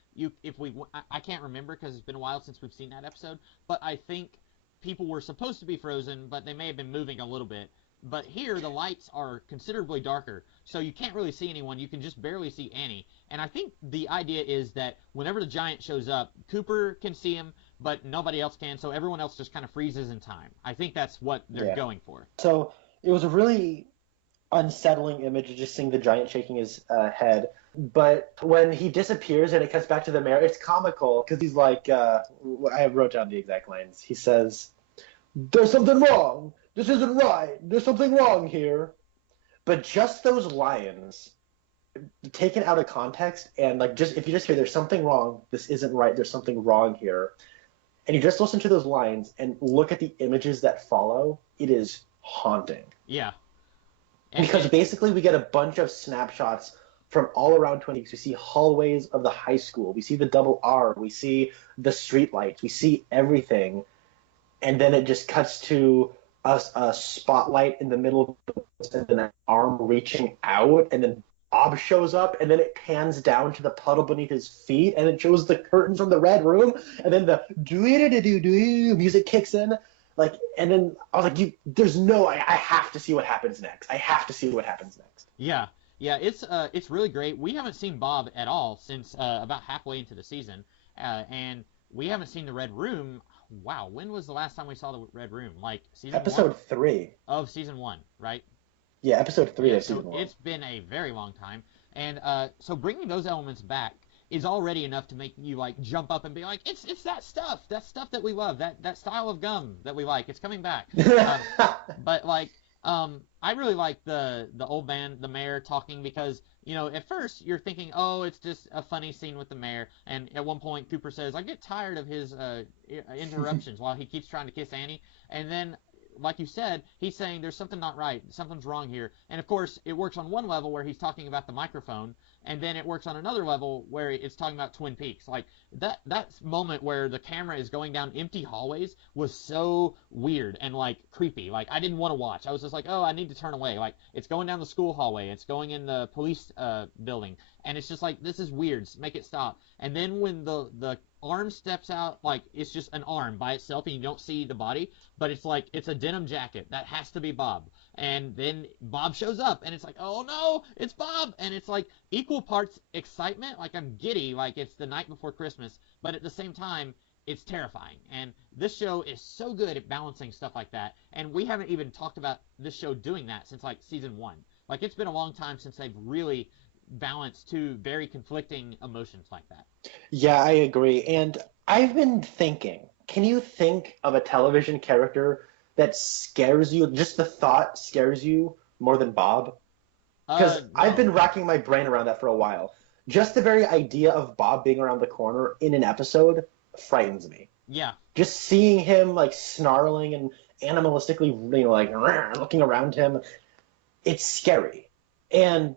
I can't remember because it's been a while since we've seen that episode, but I think people were supposed to be frozen, but they may have been moving a little bit. But here the lights are considerably darker, so you can't really see anyone. You can just barely see Annie. And I think the idea is that whenever the giant shows up, Cooper can see him, but nobody else can, so everyone else just kind of freezes in time. I think that's what they're going for. So it was a really unsettling image of just seeing the giant shaking his head. But when he disappears and it cuts back to the mayor, it's comical because he's like, I wrote down the exact lines. He says, "There's something wrong. This isn't right. There's something wrong here." But just those lines, taken out of context, and like just if you just hear "there's something wrong, this isn't right, there's something wrong here," and you just listen to those lines and look at the images that follow, it is haunting. Yeah. Because basically we get a bunch of snapshots from all around Twin Peaks. We see hallways of the high school. We see the double R. We see the streetlights. We see everything. And then it just cuts to a spotlight in the middle of the and then an arm reaching out, and then Bob shows up, and then it pans down to the puddle beneath his feet, and it shows the curtains from the red room, and then the do-do-do-do music kicks in. Like, and then I was like, I have to see what happens next. I have to see what happens next. Yeah. Yeah, it's really great. We haven't seen Bob at all since about halfway into the season, and we haven't seen the Red Room. Wow, when was the last time we saw the Red Room? Like episode 3 of season 1, right? Yeah, episode 3 of season 1. It's been a very long time, and so bringing those elements back is already enough to make you like jump up and be like, it's that stuff that we love, that style of gum that we like. It's coming back. But like. I really like the old man, the mayor, talking because, you know, at first you're thinking, oh, it's just a funny scene with the mayor. And at one point, Cooper says, I get tired of his interruptions while he keeps trying to kiss Annie. And then, like you said, he's saying there's something not right. Something's wrong here. And, of course, it works on one level where he's talking about the microphone. And then it works on another level where it's talking about Twin Peaks. Like, that moment where the camera is going down empty hallways was so weird and, like, creepy. Like, I didn't want to watch. I was just like, oh, I need to turn away. Like, it's going down the school hallway. It's going in the police building. And it's just like, this is weird. Make it stop. And then when the arm steps out, like, it's just an arm by itself and you don't see the body, but it's like, it's a denim jacket. That has to be Bob. And then Bob shows up, and it's like, oh no, it's Bob! And it's like equal parts excitement, like I'm giddy, like it's the night before Christmas, but at the same time, it's terrifying. And this show is so good at balancing stuff like that, and we haven't even talked about this show doing that since like season 1. Like, it's been a long time since they've really balanced two very conflicting emotions like that. Yeah, I agree. And I've been thinking, can you think of a television character that scares you, just the thought scares you more than Bob? Because No. I've been racking my brain around that for a while. Just the very idea of Bob being around the corner in an episode frightens me. Yeah. Just seeing him like snarling and animalistically, you know, like looking around him, it's scary. And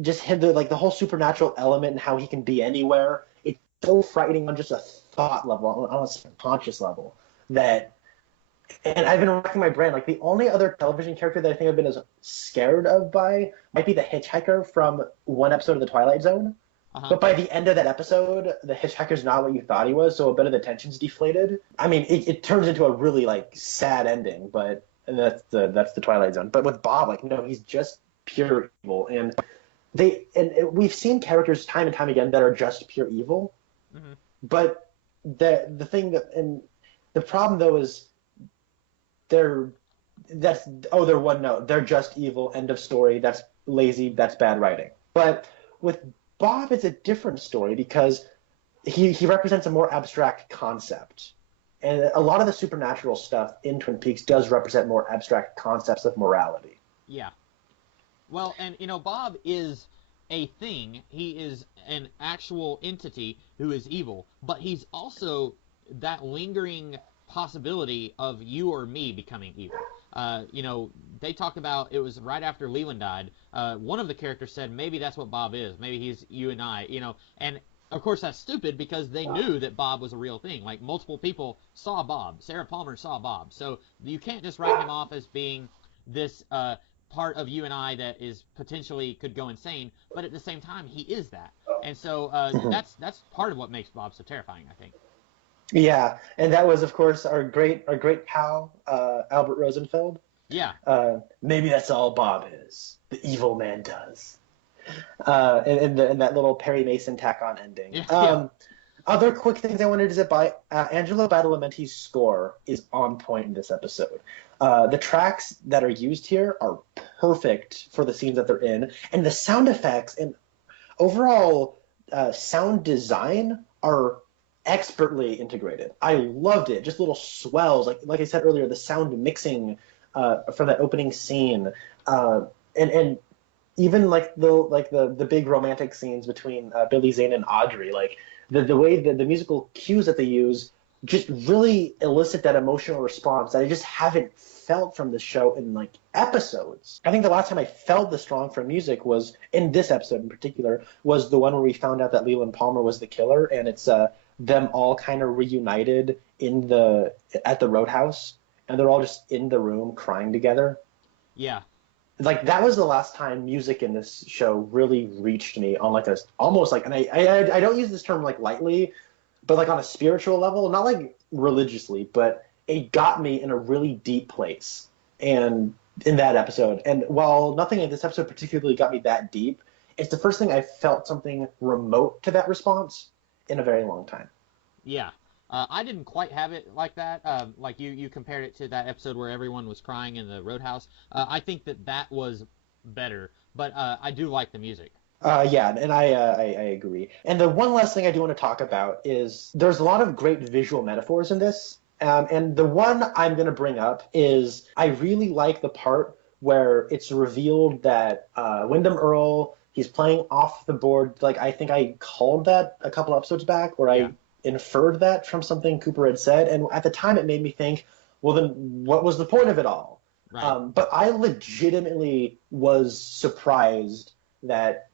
just him, the whole supernatural element and how he can be anywhere, it's so frightening on just a thought level, on a subconscious level, that. And I've been racking my brain. Like, the only other television character that I think I've been as scared of by might be the hitchhiker from one episode of The Twilight Zone. Uh-huh. But by the end of that episode, the hitchhiker's not what you thought he was, so a bit of the tension's deflated. I mean, it turns into a really, like, sad ending, but that's the Twilight Zone. But with Bob, like, no, he's just pure evil. And we've seen characters time and time again that are just pure evil. Mm-hmm. But the thing that, and the problem though is, they're one note. They're just evil. End of story. That's lazy. That's bad writing. But with Bob, it's a different story because he represents a more abstract concept. And a lot of the supernatural stuff in Twin Peaks does represent more abstract concepts of morality. Yeah. Well, and, you know, Bob is a thing. He is an actual entity who is evil, but he's also that lingering possibility of you or me becoming evil. You know, they talked about, it was right after Leland died, one of the characters said, maybe that's what Bob is. Maybe he's you and I, and of course that's stupid because they knew that Bob was a real thing. Like, multiple people saw Bob. Sarah Palmer saw Bob. So you can't just write him off as being this part of you and I that is potentially could go insane, but at the same time, he is that. And so that's part of what makes Bob so terrifying, I think. Yeah, and that was, of course, our great pal, Albert Rosenfeld. Yeah. Maybe that's all Bob is. The evil man does. And that little Perry Mason tack-on ending. Yeah. Other quick things I wanted to zip by. Angelo Badalamenti's score is on point in this episode. The tracks that are used here are perfect for the scenes that they're in, and the sound effects and overall sound design are expertly integrated. I loved it. Just little swells, like I said earlier, the sound mixing from that opening scene, and even like the big romantic scenes between Billy Zane and Audrey, like the way the musical cues that they use just really elicit that emotional response that I just haven't felt from the show in like episodes. I think the last time I felt the strong from music was in this episode in particular, was the one where we found out that Leland Palmer was the killer, and it's them all kind of reunited at the Roadhouse, and they're all just in the room crying together. Yeah. Like, that was the last time music in this show really reached me on like almost like, and I don't use this term like lightly, but like on a spiritual level, not like religiously, but it got me in a really deep place and in that episode. And while nothing in this episode particularly got me that deep, it's the first thing I felt something remote to that response in a very long time. Yeah. I didn't quite have it like that. Like you compared it to that episode where everyone was crying in the Roadhouse. I think that was better, but I do like the music. Yeah, and I agree. And the one last thing I do want to talk about is there's a lot of great visual metaphors in this. And the one I'm going to bring up is I really like the part where it's revealed that Wyndham Earl, he's playing off the board. Like, I think I called that a couple episodes back, where I inferred that from something Cooper had said. And at the time it made me think, well, then what was the point of it all? Right. But I legitimately was surprised that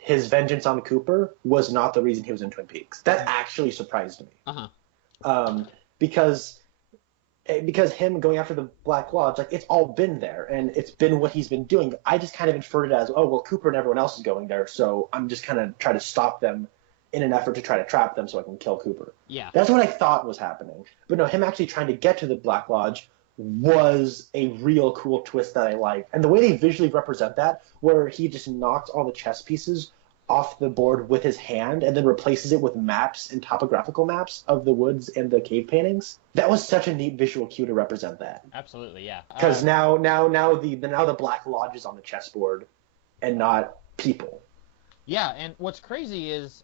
his vengeance on Cooper was not the reason he was in Twin Peaks. That actually surprised me. Uh-huh. Because him going after the Black Lodge, like, it's all been there, and it's been what he's been doing. I just kind of inferred it as, oh, well, Cooper and everyone else is going there, so I'm just kind of trying to stop them in an effort to try to trap them so I can kill Cooper. Yeah. That's what I thought was happening. But no, him actually trying to get to the Black Lodge was a real cool twist that I liked. And the way they visually represent that, where he just knocks all the chess pieces off the board with his hand and then replaces it with maps and topographical maps of the woods and the cave paintings. That was such a neat visual cue to represent that. Absolutely, yeah. Because now the Black Lodge is on the chessboard and not people. Yeah, and what's crazy is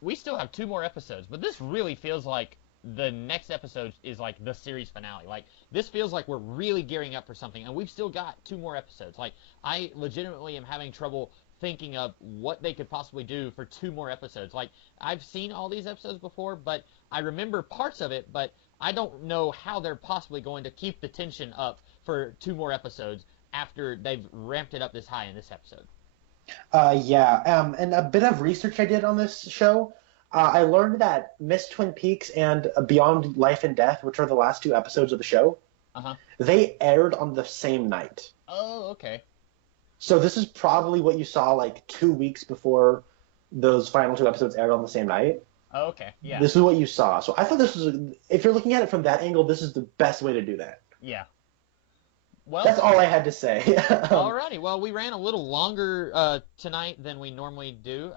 we still have 2 more episodes, but this really feels like the next episode is like the series finale. Like, this feels like we're really gearing up for something, and we've still got 2 more episodes. Like, I legitimately am having trouble thinking of what they could possibly do for 2 more episodes. Like, I've seen all these episodes before, but I remember parts of it, but I don't know how they're possibly going to keep the tension up for 2 more episodes after they've ramped it up this high in this episode. And a bit of research I did on this show, I learned that Miss Twin Peaks and Beyond Life and Death, which are the last 2 episodes of the show, they aired on the same night. Oh, okay. So this is probably what you saw like 2 weeks before those final 2 episodes aired on the same night. Oh, okay, yeah. This is what you saw. So I thought this was, if you're looking at it from that angle, this is the best way to do that. Yeah. Well, that's all I had to say. Alrighty. Well, we ran a little longer tonight than we normally do,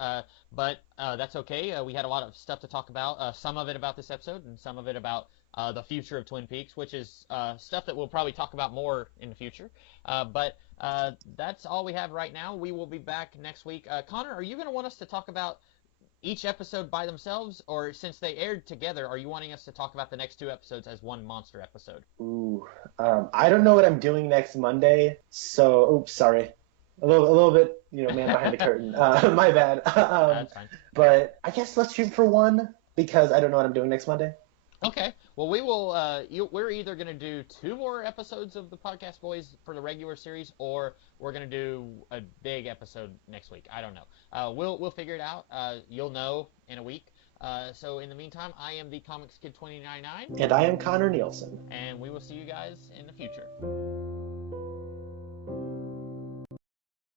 but that's okay. We had a lot of stuff to talk about. Some of it about this episode, and some of it about the future of Twin Peaks, which is stuff that we'll probably talk about more in the future. But that's all we have right now. We will be back next week. Connor, are you going to want us to talk about each episode by themselves, or since they aired together, are you wanting us to talk about the next 2 episodes as one monster episode? Ooh, I don't know what I'm doing next Monday, so oops, sorry, a little bit, man behind the curtain. My bad. That's fine. But I guess let's shoot for 1 because I don't know what I'm doing next Monday. Okay. Well, we will. We're either going to do 2 more episodes of the Podcast Boys for the regular series, or we're going to do a big episode next week. I don't know. We'll figure it out. You'll know in a week. So in the meantime, I am the Comics Kid 299, And I am Connor Nielsen. and we will see you guys in the future.